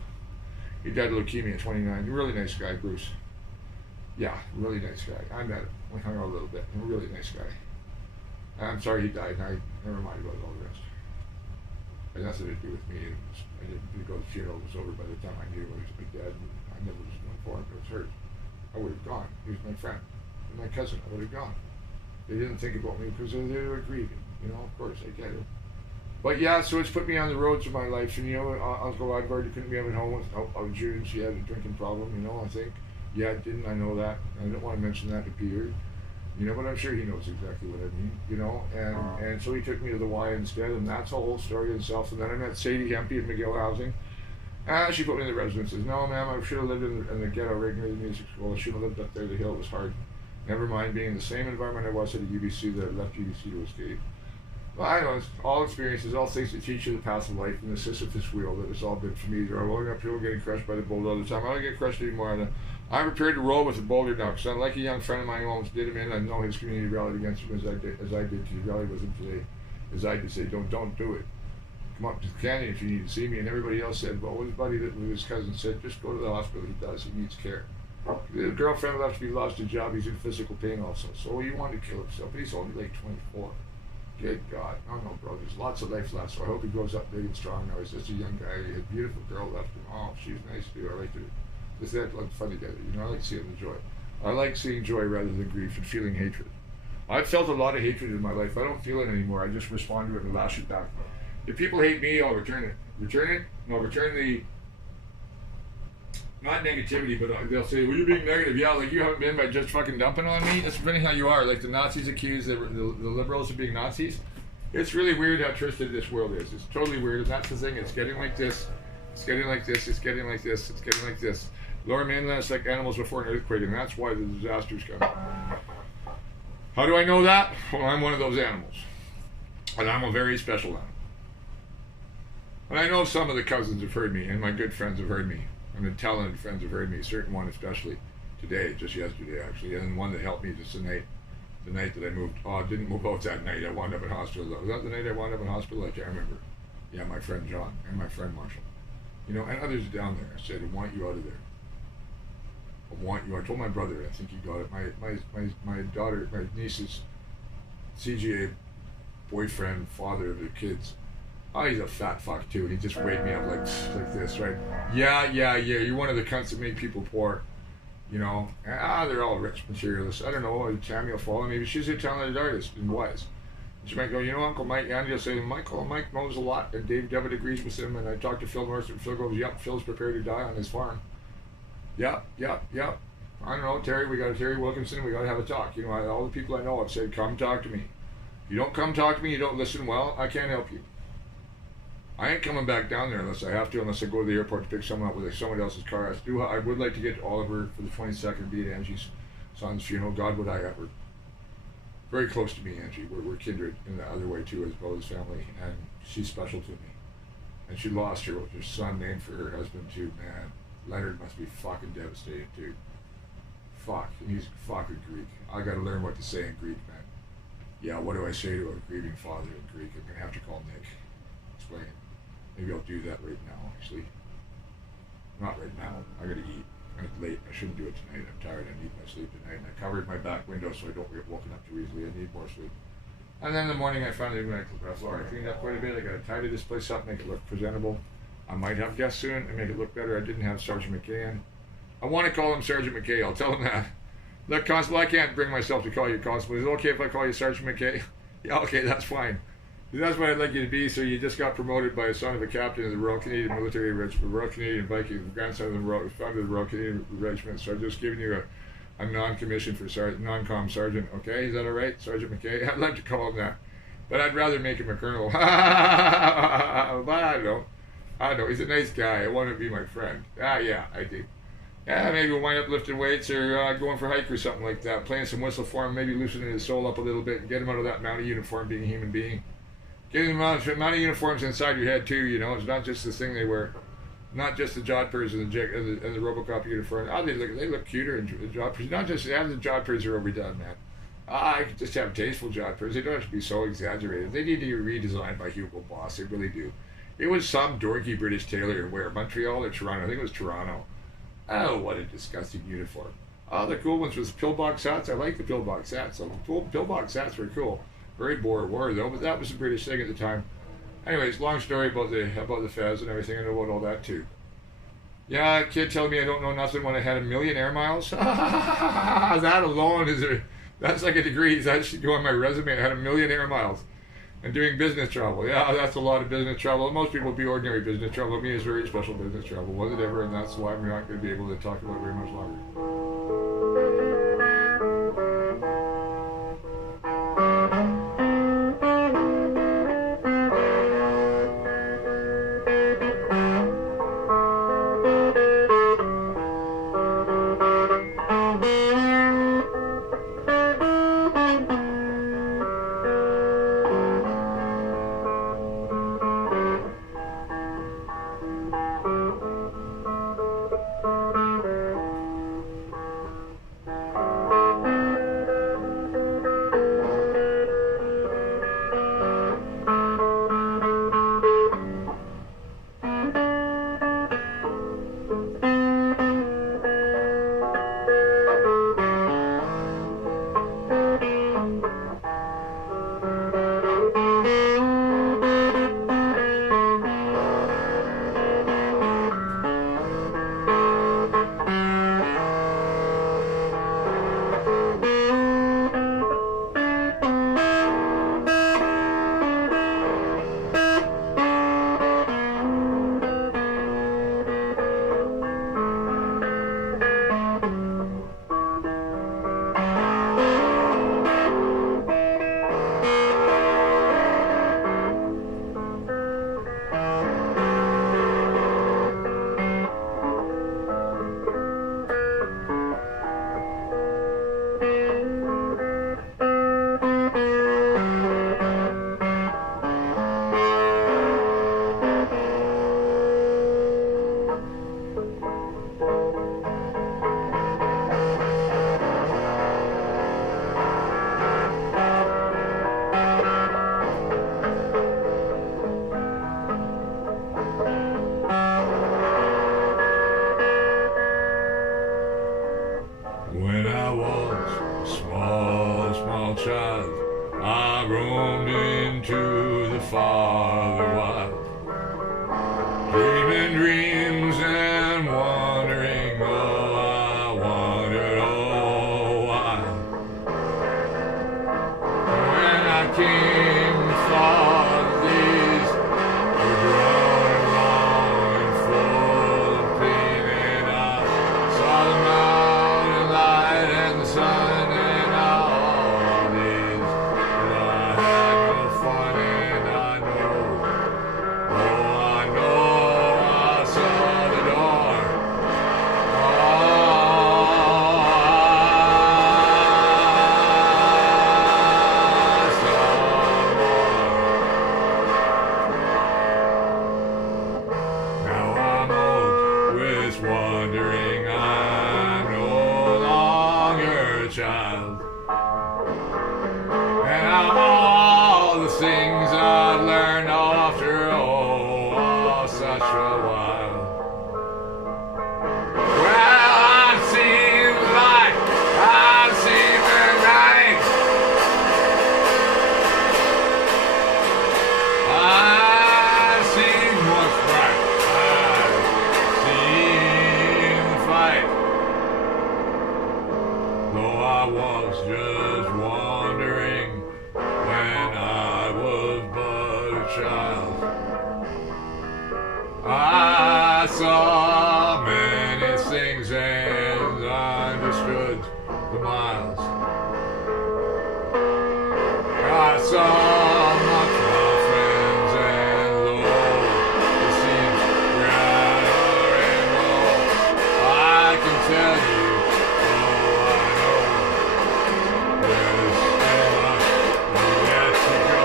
He died of leukemia at 29. Really nice guy, Bruce. Yeah, really nice guy. I met him. We hung out a little bit. A really nice guy. I'm sorry he died. Never mind about all the rest. It had nothing to do with me. I didn't go to the funeral. It was over by the time I knew he was my dad. I never was informed. It was hurt. I would have gone. He was my friend. He was my cousin. I would have gone. They didn't think about me because they were grieving. You know, of course, I get it. But yeah, so it's put me on the roads of my life, and you know, Uncle Edward couldn't be at home with June. She had a drinking problem, you know, I think. Yeah, didn't I know that? I didn't want to mention that to Peter, you know, but I'm sure he knows exactly what I mean, you know. And so he took me to the Y instead, and that's a whole story in itself. And then I met Sadie Hempy at McGill Housing. She put me in the residences. No, ma'am, I should have lived in the ghetto, regular music school. I should have lived up there. The hill was hard. Never mind being in the same environment I was at UBC that I left UBC to escape. Well, I know, it's all experiences, all things that teach you the path of life and the Sisyphus wheel that it's all been for me. I'm rolling up people getting crushed by the boulder all the time. I don't get crushed anymore. I'm prepared to roll with the boulder now, because unlike a young friend of mine who almost did him in, I know his community rallied against him as I did to rally with him today. As I did say, don't do it. Come up to the canyon if you need to see me. And everybody else said, well, his buddy, his cousin said, just go to the hospital. He does. He needs care. His girlfriend left him. He lost his job. He's in physical pain also. So he wanted to kill himself. But he's only like 24. Good God. Oh no, bro. There's lots of life left. So I hope he grows up big and strong now. He's just a young guy. He had a beautiful girl left him. Oh, she's nice too. I like to just have fun together. You know, I like seeing the joy. I like seeing joy rather than grief and feeling hatred. I've felt a lot of hatred in my life. I don't feel it anymore. I just respond to it and lash it back. If people hate me, I'll return it. Return it? No, return the, not negativity, but they'll say, well, you're being negative. Yeah, like you haven't been by just fucking dumping on me. That's really how you are. Like the Nazis accuse the liberals of being Nazis. It's really weird how twisted this world is. It's totally weird, and that's the thing. It's getting like this. It's getting like this. It's getting like this. It's getting like this. Lower mainland is like animals before an earthquake, and that's why the disasters come. How do I know that? Well, I'm one of those animals. And I'm a very special animal. And I know some of the cousins have heard me, and my good friends have heard me, and the talented friends have heard me, a certain one especially today, just yesterday actually, and one that helped me just the night that I moved. Oh, I didn't move out that night. I wound up in hospital. Was that the night I wound up in hospital? I can't remember. Yeah, my friend John and my friend Marshall. You know, and others down there. I said, I want you out of there. I want you. I told my brother, I think he got it. My daughter, my niece's CGA boyfriend, father of their kids, Oh, he's a fat fuck too. He just weighed me up like this, right? Yeah. You're one of the cunts that make people poor. You know, they're all rich materialists. I don't know. Tammy will follow. Maybe she's a talented artist and was. She might go, you know, Uncle Mike. Andy will say, Mike knows a lot, and Dave Devitt agrees with him. And I talked to Phil Mercer, and Phil goes, yep, Phil's prepared to die on his farm. Yep. I don't know, Terry. We got a Terry Wilkinson. We got to have a talk. You know, all the people I know have said, come talk to me. If you don't come talk to me, you don't listen well, I can't help you. I ain't coming back down there unless I have to, unless I go to the airport to pick someone up with someone else's car. I would like to get to Oliver for the 22nd, be at Angie's son's funeral. God, would I ever. Very close to me, Angie. We're kindred in the other way too, as well as family, and she's special to me. And she lost her son named for her husband too, man. Leonard must be fucking devastated too. Fuck, and he's fucking Greek. I gotta learn what to say in Greek, man. Yeah, what do I say to a grieving father in Greek? I'm gonna have to call Nick. Explain. Maybe I'll do that right now, actually. Not right now. I gotta eat. It's late. I shouldn't do it tonight. I'm tired. I need my sleep tonight. And I covered my back window so I don't get woken up too easily. I need more sleep. And then in the morning I found it when I floor. I cleaned up quite a bit. I gotta tidy this place up, make it look presentable. I might have guests soon and make it look better. I didn't have Sergeant McKay in. I want to call him Sergeant McKay. I'll tell him that. Look, Constable, I can't bring myself to call you Constable. Is it okay if I call you Sergeant McKay? Yeah, okay, that's fine. That's what I'd like you to be. So you just got promoted by a son of a captain of the Royal Canadian Military Regiment, Royal Canadian Viking, grandson of the founder of the Royal Canadian Regiment. So I'm just giving you a non-commissioned for non-com sergeant. Okay, is that all right, Sergeant McKay? I'd like to call him that, but I'd rather make him a colonel. But I don't know. He's a nice guy. I want him to be my friend. Yeah, I do. Yeah, maybe we'll wind up lifting weights or going for a hike or something like that. Playing some whistle for him, maybe loosening his soul up a little bit and get him out of that mounted uniform, being a human being. Getting them out of mounted uniforms inside your head too, you know. It's not just the thing they wear. Not just the jodhpurs and the Robocop uniform. They look cuter in jodhpurs. Not just the jodhpurs are overdone, man. I could just have tasteful jodhpurs. They don't have to be so exaggerated. They need to be redesigned by Hugo Boss. They really do. It was some dorky British tailor where Montreal or Toronto. I think it was Toronto. Oh, what a disgusting uniform. Oh, the cool ones was pillbox hats. I like the pillbox hats. So the pillbox hats were cool. Very Boer War though, but that was a British thing at the time. Anyways, long story about the Fez and everything. I know about all that too. Yeah, a kid telling me I don't know nothing when I had 1 million air miles. That alone that's like a degree. That should go on my resume. I had 1 million air miles. And doing business travel. Yeah, that's a lot of business travel. Most people would be ordinary business travel. Me is very special business travel. Was it ever? And that's why I'm not going to be able to talk about it very much longer. saw many things and understood the miles. I saw much of my friends and low. It seems brighter and low. I can tell you, oh, I know there's still much yet to go.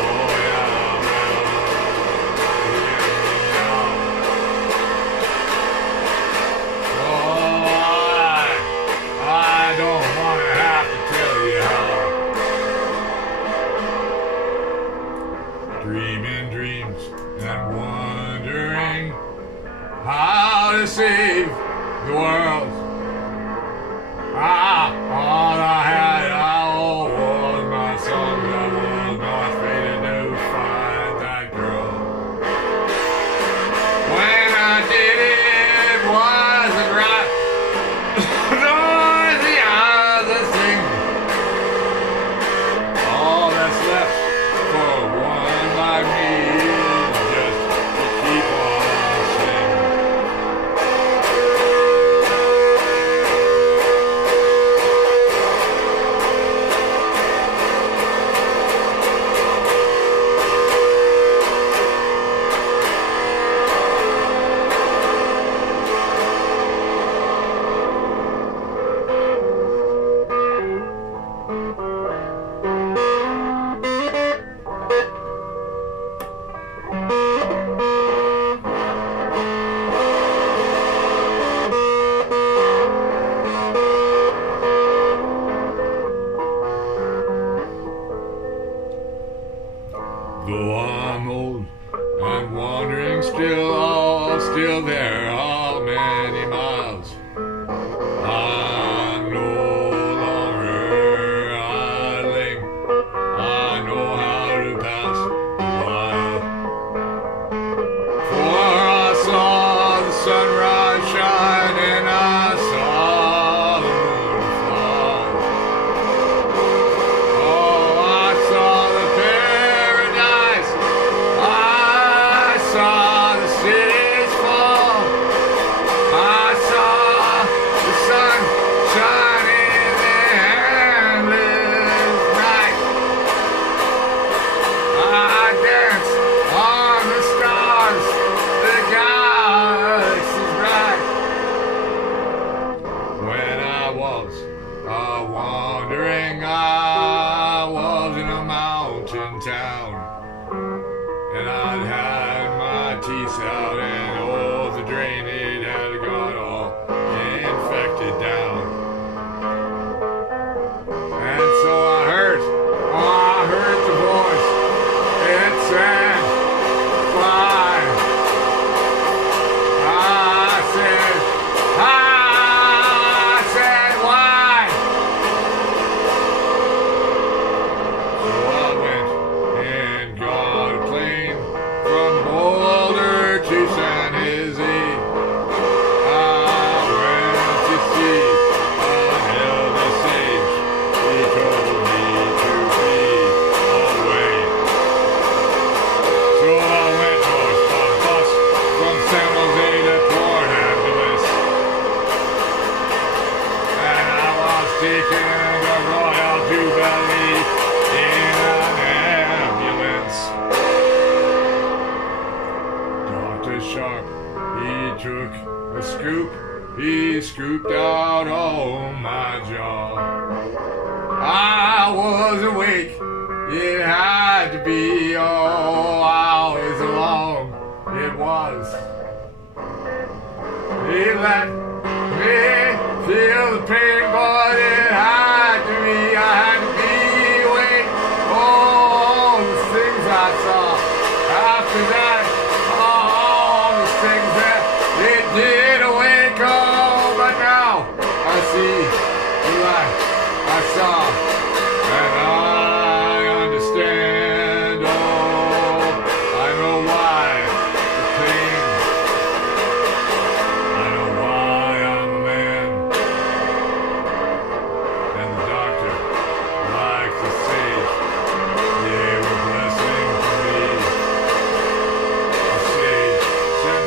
Oh, yeah, well, hear me now. Oh, I don't want to have to tell you how. Dreaming dreams and wondering how to save the world. All I had, all was my songs. I was not fated to find that girl. When I did it wasn't right, nor the other thing. All that's left for one like me is just to keep on singing. Though I'm old and wandering still there are many miles. I'm no longer idling. I know how to pass the while. For I saw the sunrise shine and I saw the moon fall. Oh, I saw the paradise. I saw the cities fall. I saw the sun shining in the endless night. I danced on the stars, the galaxy's bright. When I was wandering, I was in a mountain town. And I'd had my teeth out and oh, the drain it had got all infected down. And so I heard the voice. It said, fly. I said, why? So I went and got a plane from Boulder to San Jose. I went to see an elder sage. He told me to be away. So I went north on bus from San Jose to Port Angeles. And I was taken to Royal Jubilee in an ambulance. Dr. Sharp, he took a scoop. He scooped out all my jaw. I was awake. It had to be hours long. It was. He let me feel the pain, but it had to be. I had to be awake. Oh, the things I saw after that. All the things that it did awake. Oh, but now I see the light I saw, and I understand. Oh, I know why the pain. I know why I'm a man. And the doctor likes to say they were blessing for me. The sage said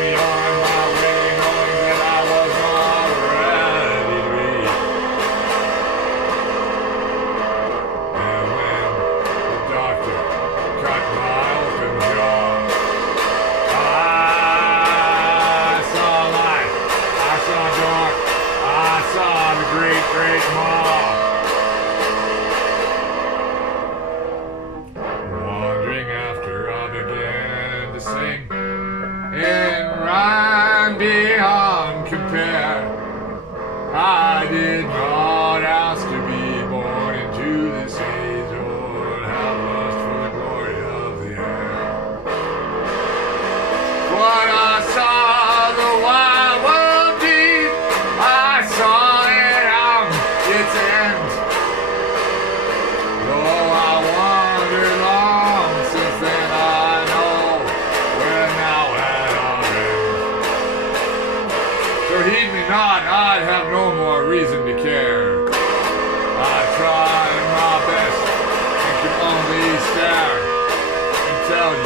tell you,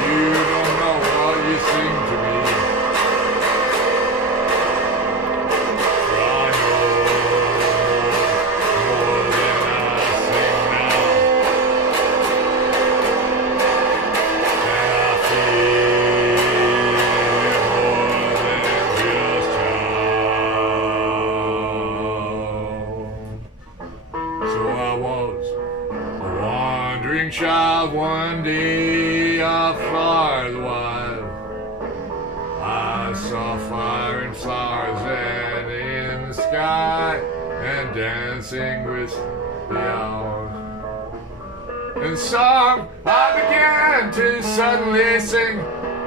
you don't know what you sing to me. For I know more than I sing now, and I feel more than just how. So I was a wandering child one day off far the wild. I saw fire and flowers and in the sky and dancing with the hours. And song I began to suddenly sing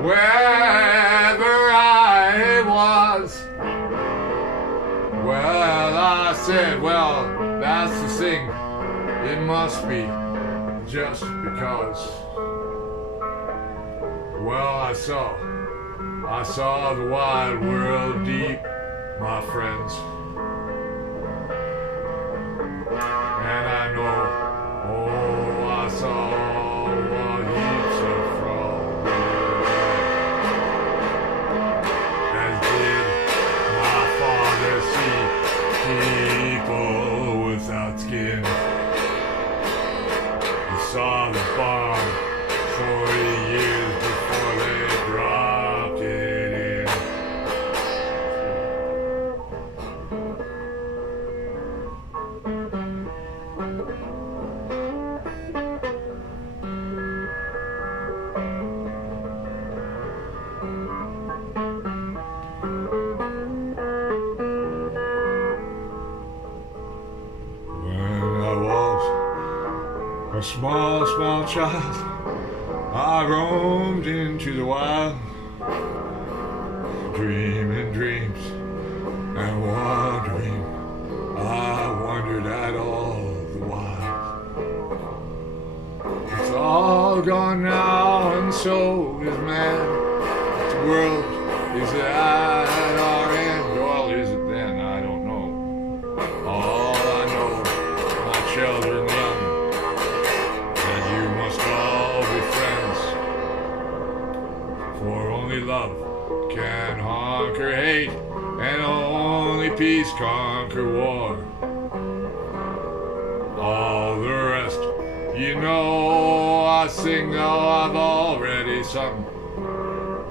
wherever I was. Well, I said, well, that's the thing. It must be just because. Well, I saw the wide world deep, my friends. And I know, oh, I saw what heaps of frogs, as did my father see people without skin. He saw the bomb 40 years before they dropped it in. When I was a small child, I roamed into the wild, dreaming dreams and wandering. I wondered at all the while. It's all gone now, and so is man. The world is at our end. Well, is it then? I don't know. All I know, my children young, that you must all be friends. For only love can conquer hate, and only peace conquer war. All the rest, you know, I sing though I've already sung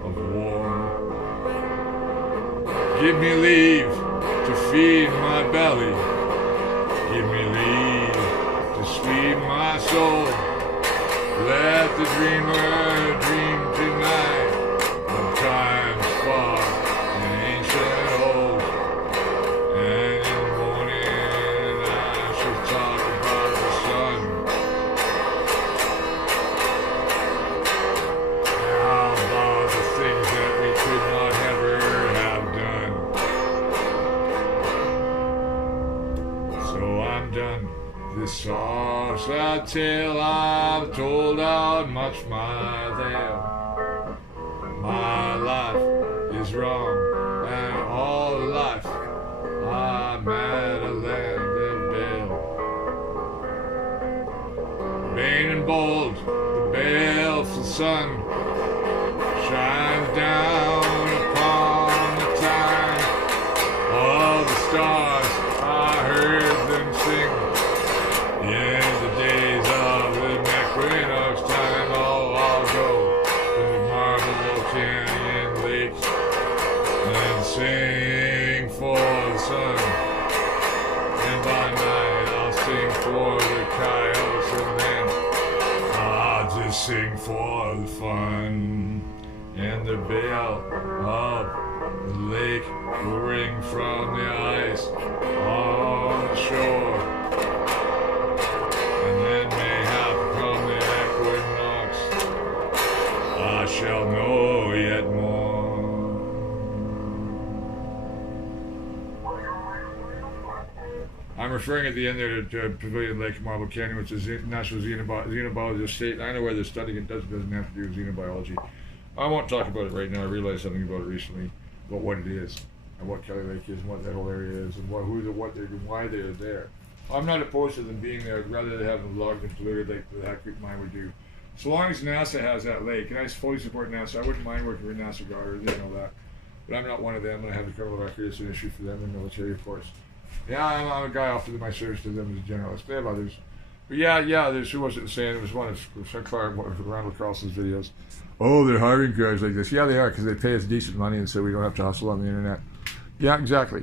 of war. Give me leave to feed my belly. Give me leave to feed my soul. Let the dreamer dream tonight of times far and ancient old. And in the morning I shall talk about the sun. How about the things that we could not ever have done? So I'm done. This soft, sad tale I've told out much my tale. My life is wrong, and all life I'm at a land of bale. Vain and bold, the baleful sun shines down upon the time of the stars. I heard them sing. In the days of the equinox time, oh, I'll go to the marble canyon lakes and sing for the sun. And by night I'll sing for the coyotes, and then I'll just sing for the fun. And the bell of the lake will ring from the ice on the shore. And then mayhap from the equinox I shall know yet more. I'm referring at the end there to Pavilion Lake, Marble Canyon, which is National Xenobiology State. I know where they're studying it doesn't have to do with xenobiology. I won't talk about it right now. I realized something about it recently, about what it is, and what Kelly Lake is, and what that whole area is, and why they're there. I'm not opposed to them being there. I'd rather they have them logged and polluted like the Hackreet mine would do. So long as NASA has that lake, and I fully support NASA. I wouldn't mind working for NASA Goddard, they know that. But I'm not one of them, and I have a criminal record. It's an issue for them in the military, of course. Yeah, I'm a guy offered my service to them as a generalist. They have others. But yeah, there's, who was it saying? It was one of Randall Carlson's videos. Oh, they're hiring guys like this. Yeah, they are, because they pay us decent money, and so we don't have to hustle on the internet. Yeah, exactly.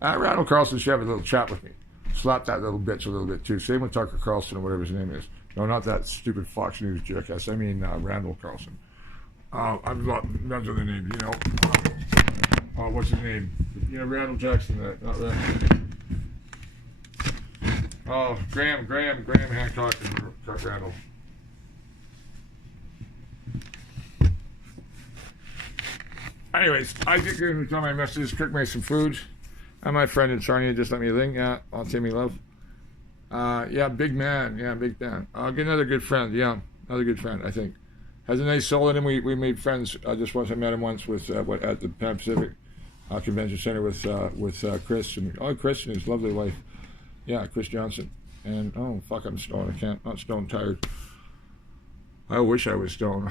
Randall Carlson should have a little chat with me. Slap that little bitch a little bit, too. Same with Tucker Carlson, or whatever his name is. No, not that stupid Fox News jackass. I mean, Randall Carlson. I've got none of the names, you know. What's his name? You know, Randall Jackson, not Randall. Oh, Graham Hancock and Chuck Randall. Anyways, I think you're going to tell my messages, cook me some food. And my friend in Sarnia just let me a link. Yeah, I'll take me love. Yeah, big man. Yeah, big man. I'll get another good friend. Yeah, another good friend, I think. Has a nice soul in him. We made friends. Just once I met him once with at the Pan Pacific Convention Center with Chris and Chris and his lovely wife. Yeah, Chris Johnson. And oh fuck, I'm stoned. I can't. Not stone tired. I wish I was stoned.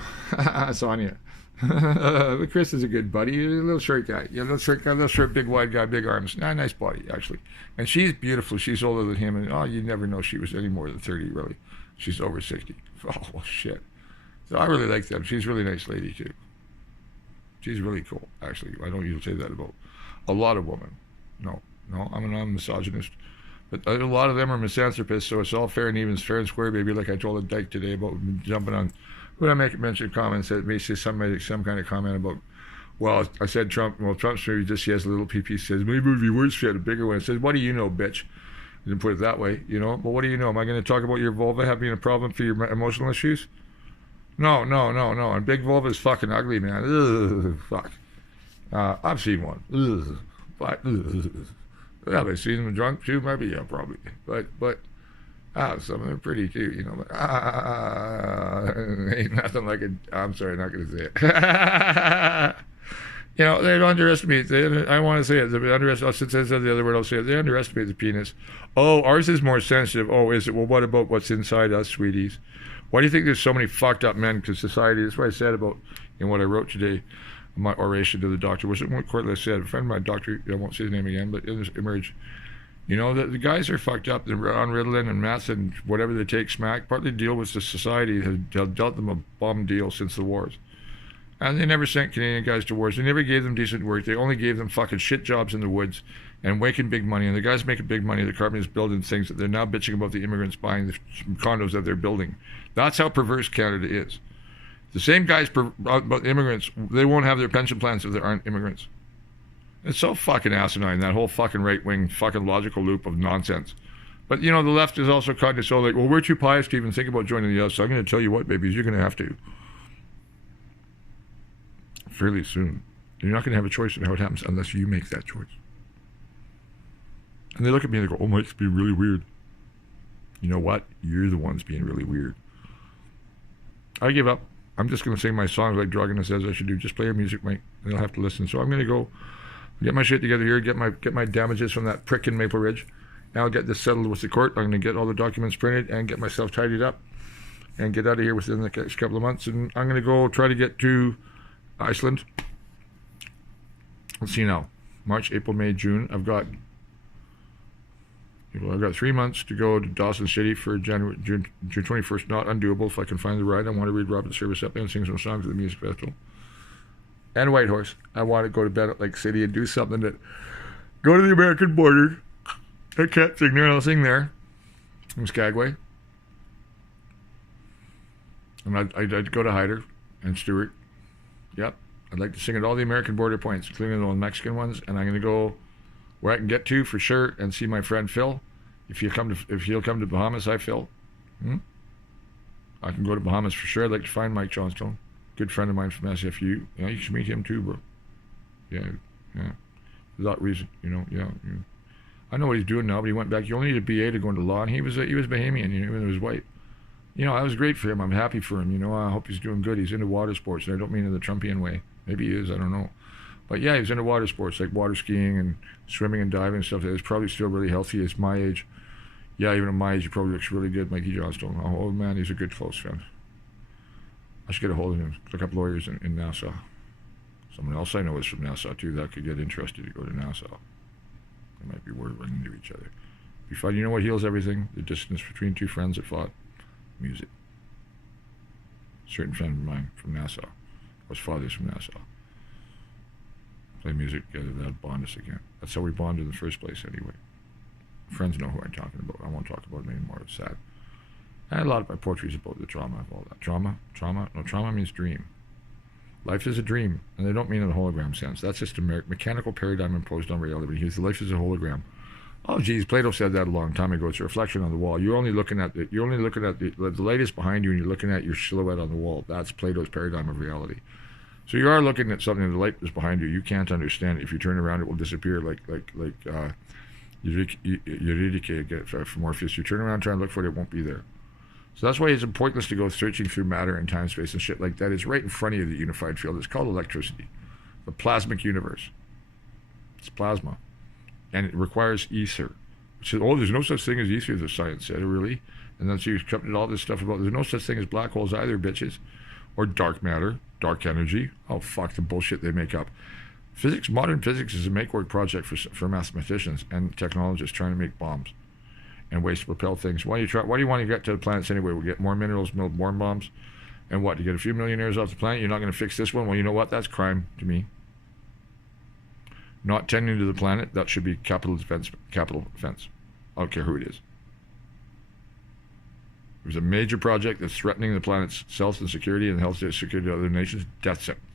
Sonia. But Chris is a good buddy. He's a little short guy. Yeah, little short, big wide guy, big arms. Nice body actually. And she's beautiful. She's older than him, and you never know she was any more than 30 really. She's over 60. Oh well, shit. So I really like them. She's a really nice lady too. She's really cool actually. I don't usually say that about a lot of women. No, I'm a misogynist. But a lot of them are misanthropists, so it's all fair and even, fair and square, baby. Like I told a dyke today about jumping on. When I mention comments that may say some kind of comment about, well, I said Trump. Well, Trump's maybe just he has a little PP. Says maybe it would be worse if he had a bigger one. I said, what do you know, bitch? I didn't put it that way, you know. But what do you know? Am I going to talk about your vulva having a problem for your emotional issues? No. And big vulva is fucking ugly, man. Ugh, fuck. I've seen one. Ugh, but. Ugh. Have I seen them drunk too? Maybe, yeah, probably. But some of them are pretty too, you know. But ain't nothing like it. I'm sorry, not going to say it. You know, they underestimate. I want to say it. Since I said the other word, I'll say it. They underestimate the penis. Oh, ours is more sensitive. Oh, is it? Well, what about what's inside us, sweeties? Why do you think there's so many fucked up men? Because society. That's what I said about in what I wrote today. My oration to the doctor was what Cortland said. A friend of my doctor, I won't say his name again, but it emerged. You know, the guys are fucked up. They're on Ritalin and meth and whatever they take, smack. Partly deal with the society has dealt them a bum deal since the wars. And they never sent Canadian guys to wars. They never gave them decent work. They only gave them fucking shit jobs in the woods and making big money. And the guys making big money, the companies building things that they're now bitching about the immigrants buying the condos that they're building. That's how perverse Canada is. The same guys about immigrants, they won't have their pension plans if there aren't immigrants. It's so fucking asinine, that whole fucking right-wing fucking logical loop of nonsense. But, you know, the left is also kind of so like, well, we're too pious to even think about joining the US, so I'm going to tell you what, babies, you're going to have to. Fairly soon. You're not going to have a choice in how it happens unless you make that choice. And they look at me and they go, oh, Mike's being really weird. You know what? You're the ones being really weird. I give up. I'm just going to sing my songs like Dragana says I should do. Just play your music, Mike. And they'll have to listen. So I'm going to go get my shit together here, get my damages from that prick in Maple Ridge. Now I'll get this settled with the court. I'm going to get all the documents printed and get myself tidied up and get out of here within the next couple of months. And I'm going to go try to get to Iceland. Let's see now. March, April, May, June. I've got 3 months to go to Dawson City for June 21st. Not undoable if I can find the ride. I want to read Robert Service up and sing some songs at the music festival. And Whitehorse. I want to go to bed at Lake City and do something that... Go to the American border. I can't sing there. I'll sing there. In Skagway. And I'd go to Hyder and Stewart. Yep. I'd like to sing at all the American border points, including the Mexican ones. And I'm going to go where I can get to for sure and see my friend Phil. If he'll come to Bahamas, hi Phil. I can go to Bahamas for sure. I'd like to find Mike Johnstone. Good friend of mine from SFU. Yeah, you should meet him too, bro. Yeah. Without reason, yeah. I know what he's doing now, but he went back. You only need a BA to go into law, and he was Bahamian, even though he was white. That was great for him. I'm happy for him. I hope he's doing good. He's into water sports, and I don't mean in the Trumpian way. Maybe he is, I don't know. But yeah, he's into water sports, like water skiing and swimming and diving and stuff. He's probably still really healthy. He's my age. Yeah, even at my age, he probably looks really good, Mikey Johnstone. Oh man, he's a good close friend. I should get a hold of him. Look up lawyers in Nassau. Someone else I know is from Nassau too. That could get interested to go to Nassau. They might be worried running into each other. If you find, you know what heals everything? The distance between two friends that fought. Music. A certain friend of mine from Nassau. His father's from Nassau. Play music together, that'll bond us again. That's how we bonded in the first place anyway. Friends know who I'm talking about. I won't talk about it anymore. It's sad. And a lot of my poetry is about the trauma of all that. Trauma? No, trauma means dream. Life is a dream, and they don't mean in a hologram sense. That's just a mechanical paradigm imposed on reality. He says life is a hologram. Oh, geez, Plato said that a long time ago. It's a reflection on the wall. You're only looking at the light is behind you, and you're looking at your silhouette on the wall. That's Plato's paradigm of reality. So you are looking at something. The light is behind you. You can't understand it. If you turn around, it will disappear. Like Eurydice from Orpheus. You turn around, try and look for it, it won't be there. So that's why it's pointless to go searching through matter and time, space, and shit like that. It's right in front of you, the unified field. It's called electricity, the plasmic universe. It's plasma, and it requires ether. Which is, oh, there's no such thing as ether, the science said, really. And then so you kept all this stuff about there's no such thing as black holes either, bitches, or dark matter, dark energy. Oh, fuck the bullshit they make up. Physics, modern physics, is a make-work project for mathematicians and technologists trying to make bombs and ways to propel things. Why do you want to get to the planets anyway? We'll get more minerals, build more bombs, and what? To get a few millionaires off the planet? You're not going to fix this one? Well, you know what? That's crime to me. Not tending to the planet, that should be capital offense. I don't care who it is. There's a major project that's threatening the planet's health and security and the health and security of other nations. Death sentence.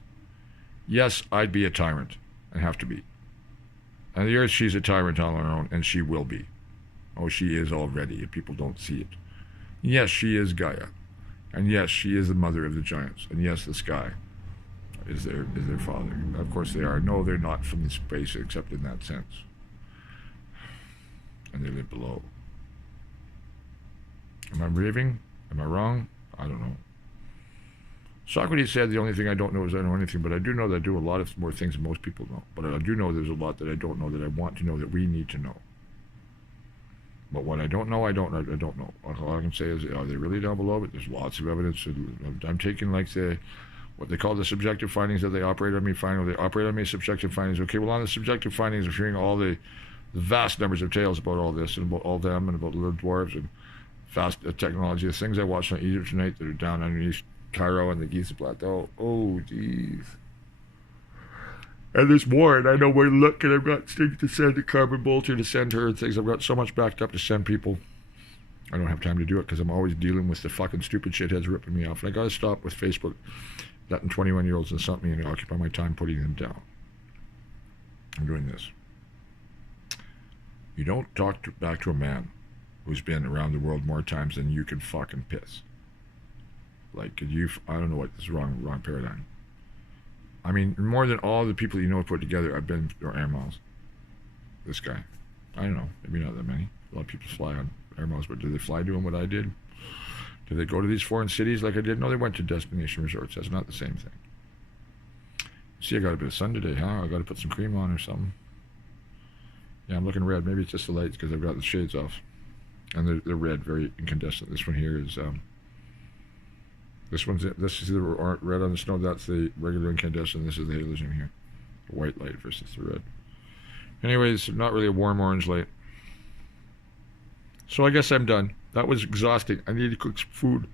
Yes, I'd be a tyrant and have to be. And the Earth, she's a tyrant on her own, and she will be. Oh, she is already, if people don't see it. Yes, she is Gaia. And yes, she is the mother of the giants. And yes, the sky is their father. Of course they are. No, they're not from space except in that sense. And they live below. Am I raving? Am I wrong? I don't know. Socrates said the only thing I don't know is I know anything, but I do know that I do a lot of more things than most people know. But I do know there's a lot that I don't know that I want to know that we need to know. But what I don't know, I don't know. All I can say is, are they really down below? But there's lots of evidence. I'm taking like what they call the subjective findings that they operate on me. They operate on me subjective findings. Okay, well on the subjective findings, I'm hearing all the vast numbers of tales about all this and about all them and about the little dwarves and fast technology. The things I watched on Egypt tonight that are down underneath Cairo and the Giza Plateau. Oh, jeez. And there's more, and I know where to look, and I've got things to send to Carbon Bolter, to send her, and things. I've got so much backed up to send people. I don't have time to do it because I'm always dealing with the fucking stupid shitheads ripping me off. And I got to stop with Facebook letting 21-year-olds insult me and occupy my time putting them down. I'm doing this. You don't talk back to a man who's been around the world more times than you can fucking piss. Like, I don't know what this is wrong paradigm. I mean, more than all the people you know put together, I've been to air miles. This guy. I don't know. Maybe not that many. A lot of people fly on air miles, but do they fly doing what I did? Do they go to these foreign cities like I did? No, they went to destination resorts. That's not the same thing. See, I got a bit of sun today, huh? I got to put some cream on or something. Yeah, I'm looking red. Maybe it's just the lights because I've got the shades off. And they're red, very incandescent. This one here is... This is the red on the snow. That's the regular incandescent. This is the halogen here. The white light versus the red. Anyways, not really a warm orange light. So I guess I'm done. That was exhausting. I need to cook some food.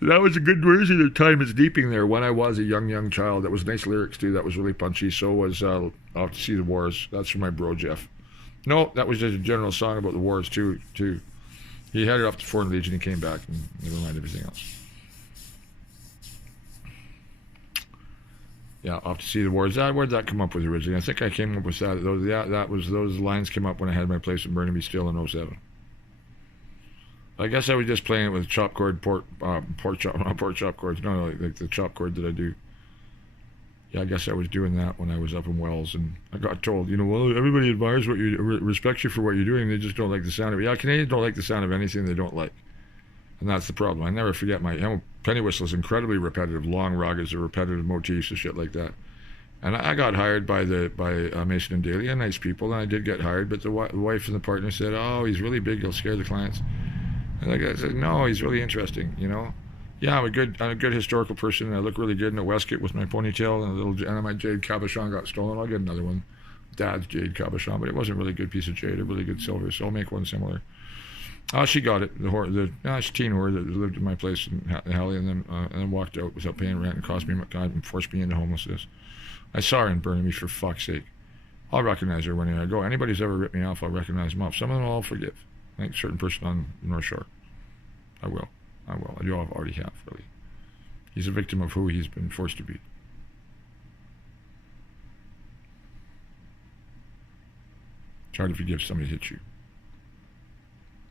That was a good version of Time is Deeping there when I was a young child. That was nice lyrics too. That was really punchy. So was Off to See the Wars. That's from my bro Jeff. No, that was just a general song about the wars too. He headed off to Foreign Legion. He came back and never mind everything else. Yeah, Off to See the Wars. Where did that come up with originally? I think I came up with that. Those lines came up when I had my place in Burnaby Steel in 07. I guess I was just playing it with chop chord, pork chop chords. No, like the chop chord that I do. Yeah, I guess I was doing that when I was up in Wells, and I got told, well, everybody admires what you, respects you for what you're doing. They just don't like the sound of it. Yeah, Canadians don't like the sound of anything they don't like, and that's the problem. I never forget penny whistle is incredibly repetitive. Long ragas are repetitive motifs and shit like that. And I got hired by Mason and Daly, nice people, and I did get hired. But the wife and the partner said, "Oh, he's really big. He'll scare the clients." And I said, "No, he's really interesting. Yeah, I'm a good historical person, and I look really good in a waistcoat with my ponytail and a little, and my jade cabochon got stolen. I'll get another one. Dad's jade cabochon, but it wasn't a really good piece of jade, a really good silver, so I'll make one similar. She got it. The teen whore that lived in my place in Halley, and then walked out without paying rent and cost me, God, and forced me into homelessness. I saw her in Burnaby, for fuck's sake. I'll recognize her when I go. Anybody's ever ripped me off, I'll recognize them off. Some of them I'll forgive. Like a certain person on the North Shore. I will. I do. I already have, really. He's a victim of who he's been forced to be. It's hard to forgive somebody who hits you.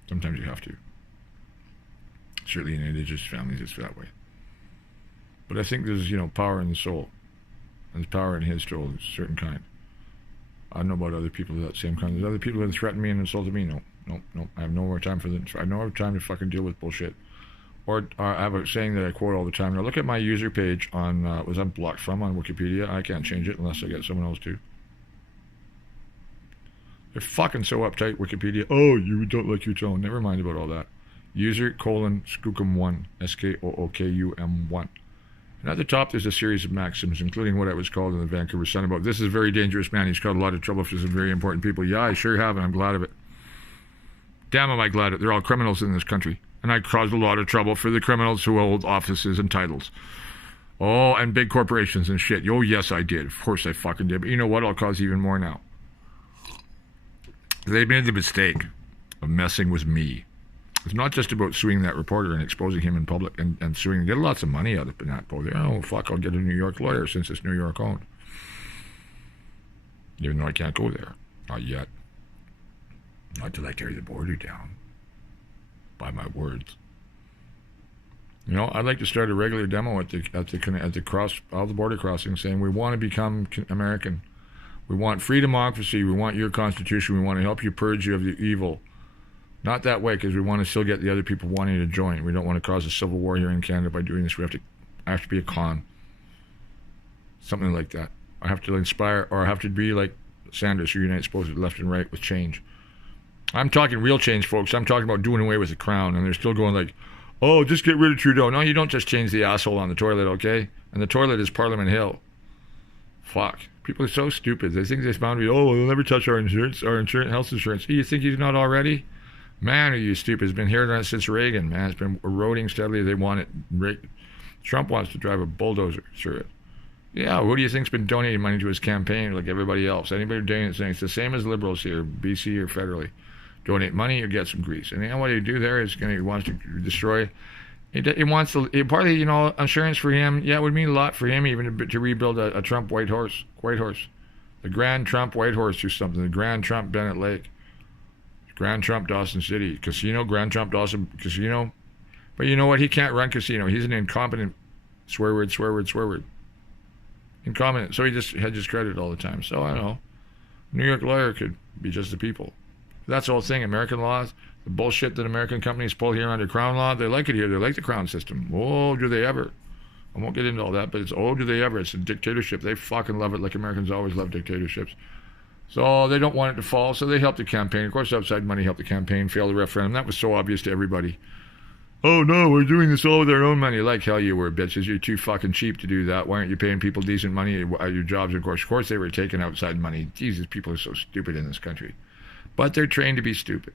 Sometimes you have to. Certainly in indigenous families, it's that way. But I think there's, power in the soul. And there's power in his soul of a certain kind. I don't know about other people of that same kind. There's other people that threaten me and insulted me. No. I have no more time for them. I have no more time to fucking deal with bullshit. Or I have a saying that I quote all the time. Now look at my user page on, was I'm blocked from on Wikipedia. I can't change it unless I get someone else to. They're fucking so uptight, Wikipedia. Oh, you don't like your tone. Never mind about all that. User : Skookum1, Skookum1. And at the top, there's a series of maxims, including what I was called in the Vancouver Sun about, this is a very dangerous man. He's caused a lot of trouble for some very important people. Yeah, I sure have, and I'm glad of it. Damn am I glad of it. They're all criminals in this country. And I caused a lot of trouble for the criminals who hold offices and titles. Oh, and big corporations and shit. Oh, yes, I did. Of course I fucking did. But you know what? I'll cause even more now. They made the mistake of messing with me. It's not just about suing that reporter and exposing him in public and suing. Get lots of money out of that post. Oh, fuck, I'll get a New York lawyer since it's New York owned. Even though I can't go there. Not yet. Not till I tear the border down. By my words. I'd like to start a regular demo at all the border crossings saying we want to become American. We want free democracy. We want your constitution. We want to help you purge you of the evil. Not that way, because we want to still get the other people wanting to join. We don't want to cause a civil war here in Canada by doing this. I have to be a con. Something like that. I have to inspire, or I have to be like Sanders, who unites both left and right with change. I'm talking real change, folks. I'm talking about doing away with the crown, and they're still going like, oh, just get rid of Trudeau. No, you don't just change the asshole on the toilet, okay? And the toilet is Parliament Hill. Fuck. People are so stupid. They think they're bound to be, oh, we'll never touch our health insurance. You think he's not already? Man, are you stupid? It's been here since Reagan, man. It's been eroding steadily. They want it. Trump wants to drive a bulldozer through it. Yeah, who do you think's been donating money to his campaign like everybody else? Anybody doing it saying it's the same as liberals here, BC or federally. Donate money or get some grease. And what he do there is he wants to destroy. He wants to, partly, insurance for him. Yeah, it would mean a lot for him even to rebuild a Trump white horse. The Grand Trump White Horse or something. The Grand Trump Bennett Lake. Grand Trump Dawson City. Casino, Grand Trump Dawson Casino. But you know what? He can't run casino. He's an incompetent swear word. Incompetent. So he just had discredit all the time. So I don't know. New York lawyer could be just the people. That's the whole thing. American laws, the bullshit that American companies pull here under Crown law, they like it here. They like the Crown system. Oh, do they ever? I won't get into all that, but it's, oh, do they ever? It's a dictatorship. They fucking love it like Americans always love dictatorships. So they don't want it to fall, so they help the campaign. Of course, outside money helped the campaign fail the referendum. That was so obvious to everybody. Oh, no, we're doing this all with our own money. Like hell you were, bitches. You're too fucking cheap to do that. Why aren't you paying people decent money at your jobs? Of course, they were taking outside money. Jesus, people are so stupid in this country. But they're trained to be stupid.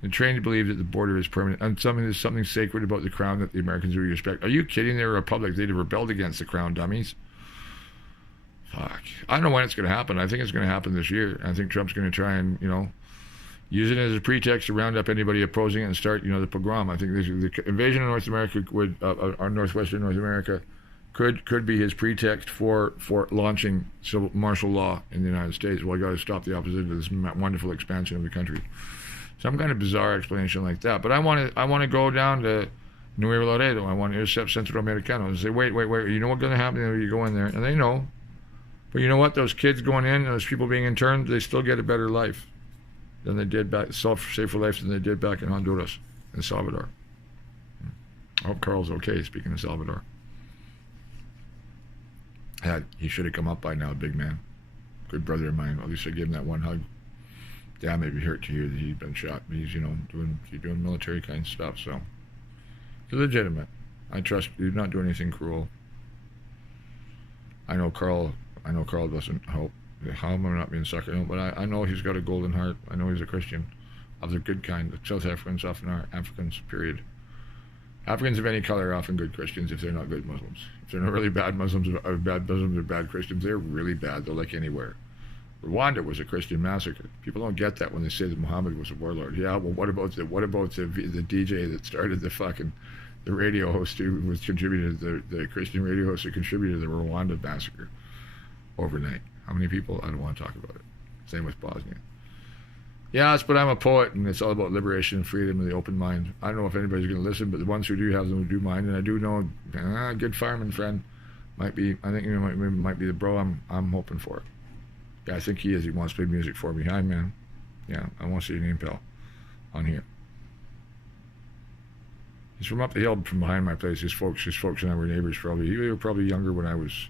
They're trained to believe that the border is permanent. And there's something sacred about the crown that the Americans really respect. Are you kidding? They're a republic. They'd have rebelled against the crown, dummies. Fuck. I don't know when it's going to happen. I think it's going to happen this year. I think Trump's going to try and, use it as a pretext to round up anybody opposing it and start, the pogrom. I think the invasion of North America would, or northwestern North America, could be his pretext for launching civil martial law in the United States. Well, I got to stop the opposition to this wonderful expansion of the country. Some kind of bizarre explanation like that. But I want to go down to Nuevo Laredo. I want to intercept Centro Americano and say, wait. You know what's going to happen when you go in there? And they know. But you know what? Those kids going in, those people being interned, they still get a better life than they did back, safer life than they did back in Honduras and Salvador. I hope Carl's okay, speaking of Salvador. He should have come up by now, big man. Good brother of mine. At least I gave him that one hug. Damn, it'd be hurt to hear that he'd been shot. But he's, doing military kind of stuff, so. He's legitimate. I trust he's not doing anything cruel. I know Carl doesn't help. How am I not being sucker? But I know he's got a golden heart. I know he's a Christian of the good kind. The South Africans often are. Africans, period. Africans of any color are often good Christians if they're not good Muslims. If they're not really bad Muslims or bad Christians, they're really bad. They're like anywhere. Rwanda was a Christian massacre. People don't get that when they say that Muhammad was a warlord. Yeah, well, what about the DJ that started the radio host who was contributed to the Christian radio host who contributed to the Rwanda massacre overnight? How many people? I don't want to talk about it. Same with Bosnia. Yes, but I'm a poet, and it's all about liberation and freedom and the open mind. I don't know if anybody's going to listen, but the ones who do have them do mind, and I do know a good fireman friend might be. I think might be the bro I'm hoping for. Yeah, I think he is. He wants to play music for me. Hi, man. Yeah, I want to see your name, pal, on here. He's from up the hill from behind my place. His folks and I were neighbors probably. They were probably younger when I was.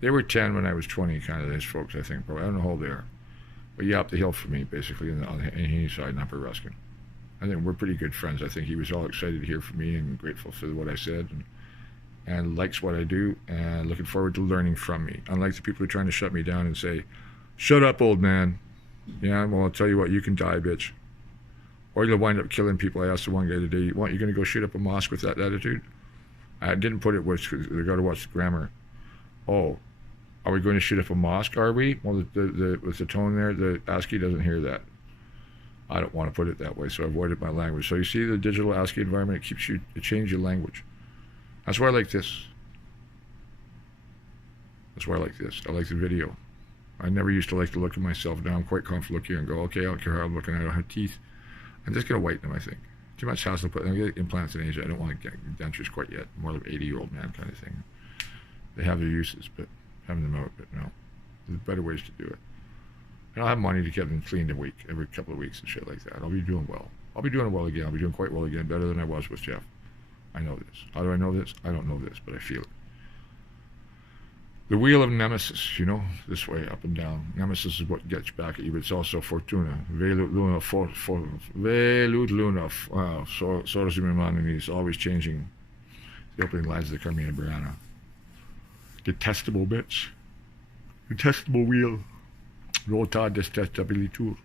They were 10 when I was 20, kind of, his folks, I think. Probably. I don't know how old they are. But yeah, up the hill from me, basically, on the east side in Upper Ruskin. I think we're pretty good friends. I think he was all excited to hear from me and grateful for what I said and likes what I do and looking forward to learning from me. Unlike the people who are trying to shut me down and say, shut up, old man. Yeah, well, I'll tell you what, you can die, bitch. Or you'll wind up killing people. I asked the one guy today, you're going to go shoot up a mosque with that attitude? I didn't put it, they got to watch the grammar. Oh, are we going to shoot up a mosque, are we? Well, with the tone there, the ASCII doesn't hear that. I don't want to put it that way, so I avoided my language. So you see the digital ASCII environment, it changes your language. That's why I like this. That's why I like this. I like the video. I never used to like to look at myself. Now I'm quite comfortable looking and go, okay, I don't care how I'm looking. I don't have teeth. I'm just going to whiten them, I think. Too much hassle. I'm going to get implants in Asia. I don't want to get dentures quite yet. More like 80-year-old man kind of thing. They have their uses, but having them out, but no. There's better ways to do it. I don't have money to get them cleaned every couple of weeks and shit like that. I'll be doing well. I'll be doing well again. I'll be doing quite well again, better than I was with Jeff. I know this. How do I know this? I don't know this, but I feel it. The wheel of Nemesis, this way, up and down. Nemesis is what gets back at you, but it's also Fortuna. Velut Luna, Velut Luna. Wow, Soros Imamanis, always changing. The opening lines of the Carmina Burana. Detestable bitch. Detestable wheel. Rota detestabilitur.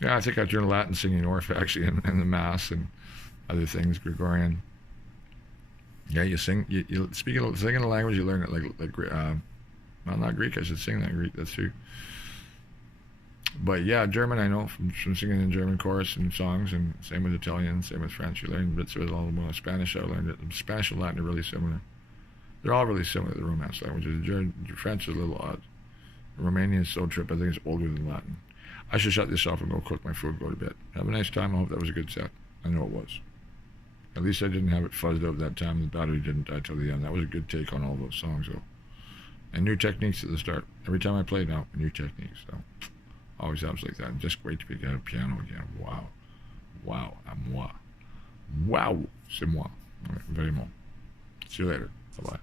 Yeah, I think I learned Latin singing Orph actually in the Mass and other things, Gregorian. Yeah, you sing, you singing a language, you learn it like well, not Greek, I should sing that Greek, that's true. But yeah, German I know from singing in German chorus and songs, and same with Italian, same with French. You learn bits of it all the more. Spanish I learned it. Spanish and Latin are really similar. They're all really similar, the Romance languages. French is a little odd. Romanian is so trip, I think it's older than Latin. I should shut this off and go cook my food, go to bed. Have a nice time. I hope that was a good set. I know it was. At least I didn't have it fuzzed out that time. The battery didn't die till the end. That was a good take on all those songs, though. And new techniques at the start. Every time I play now, new techniques. So always happens like that. I'm just great to pick out a piano again. Wow. Wow. À moi. Wow. C'est moi. Vraiment. See you later. Bye-bye.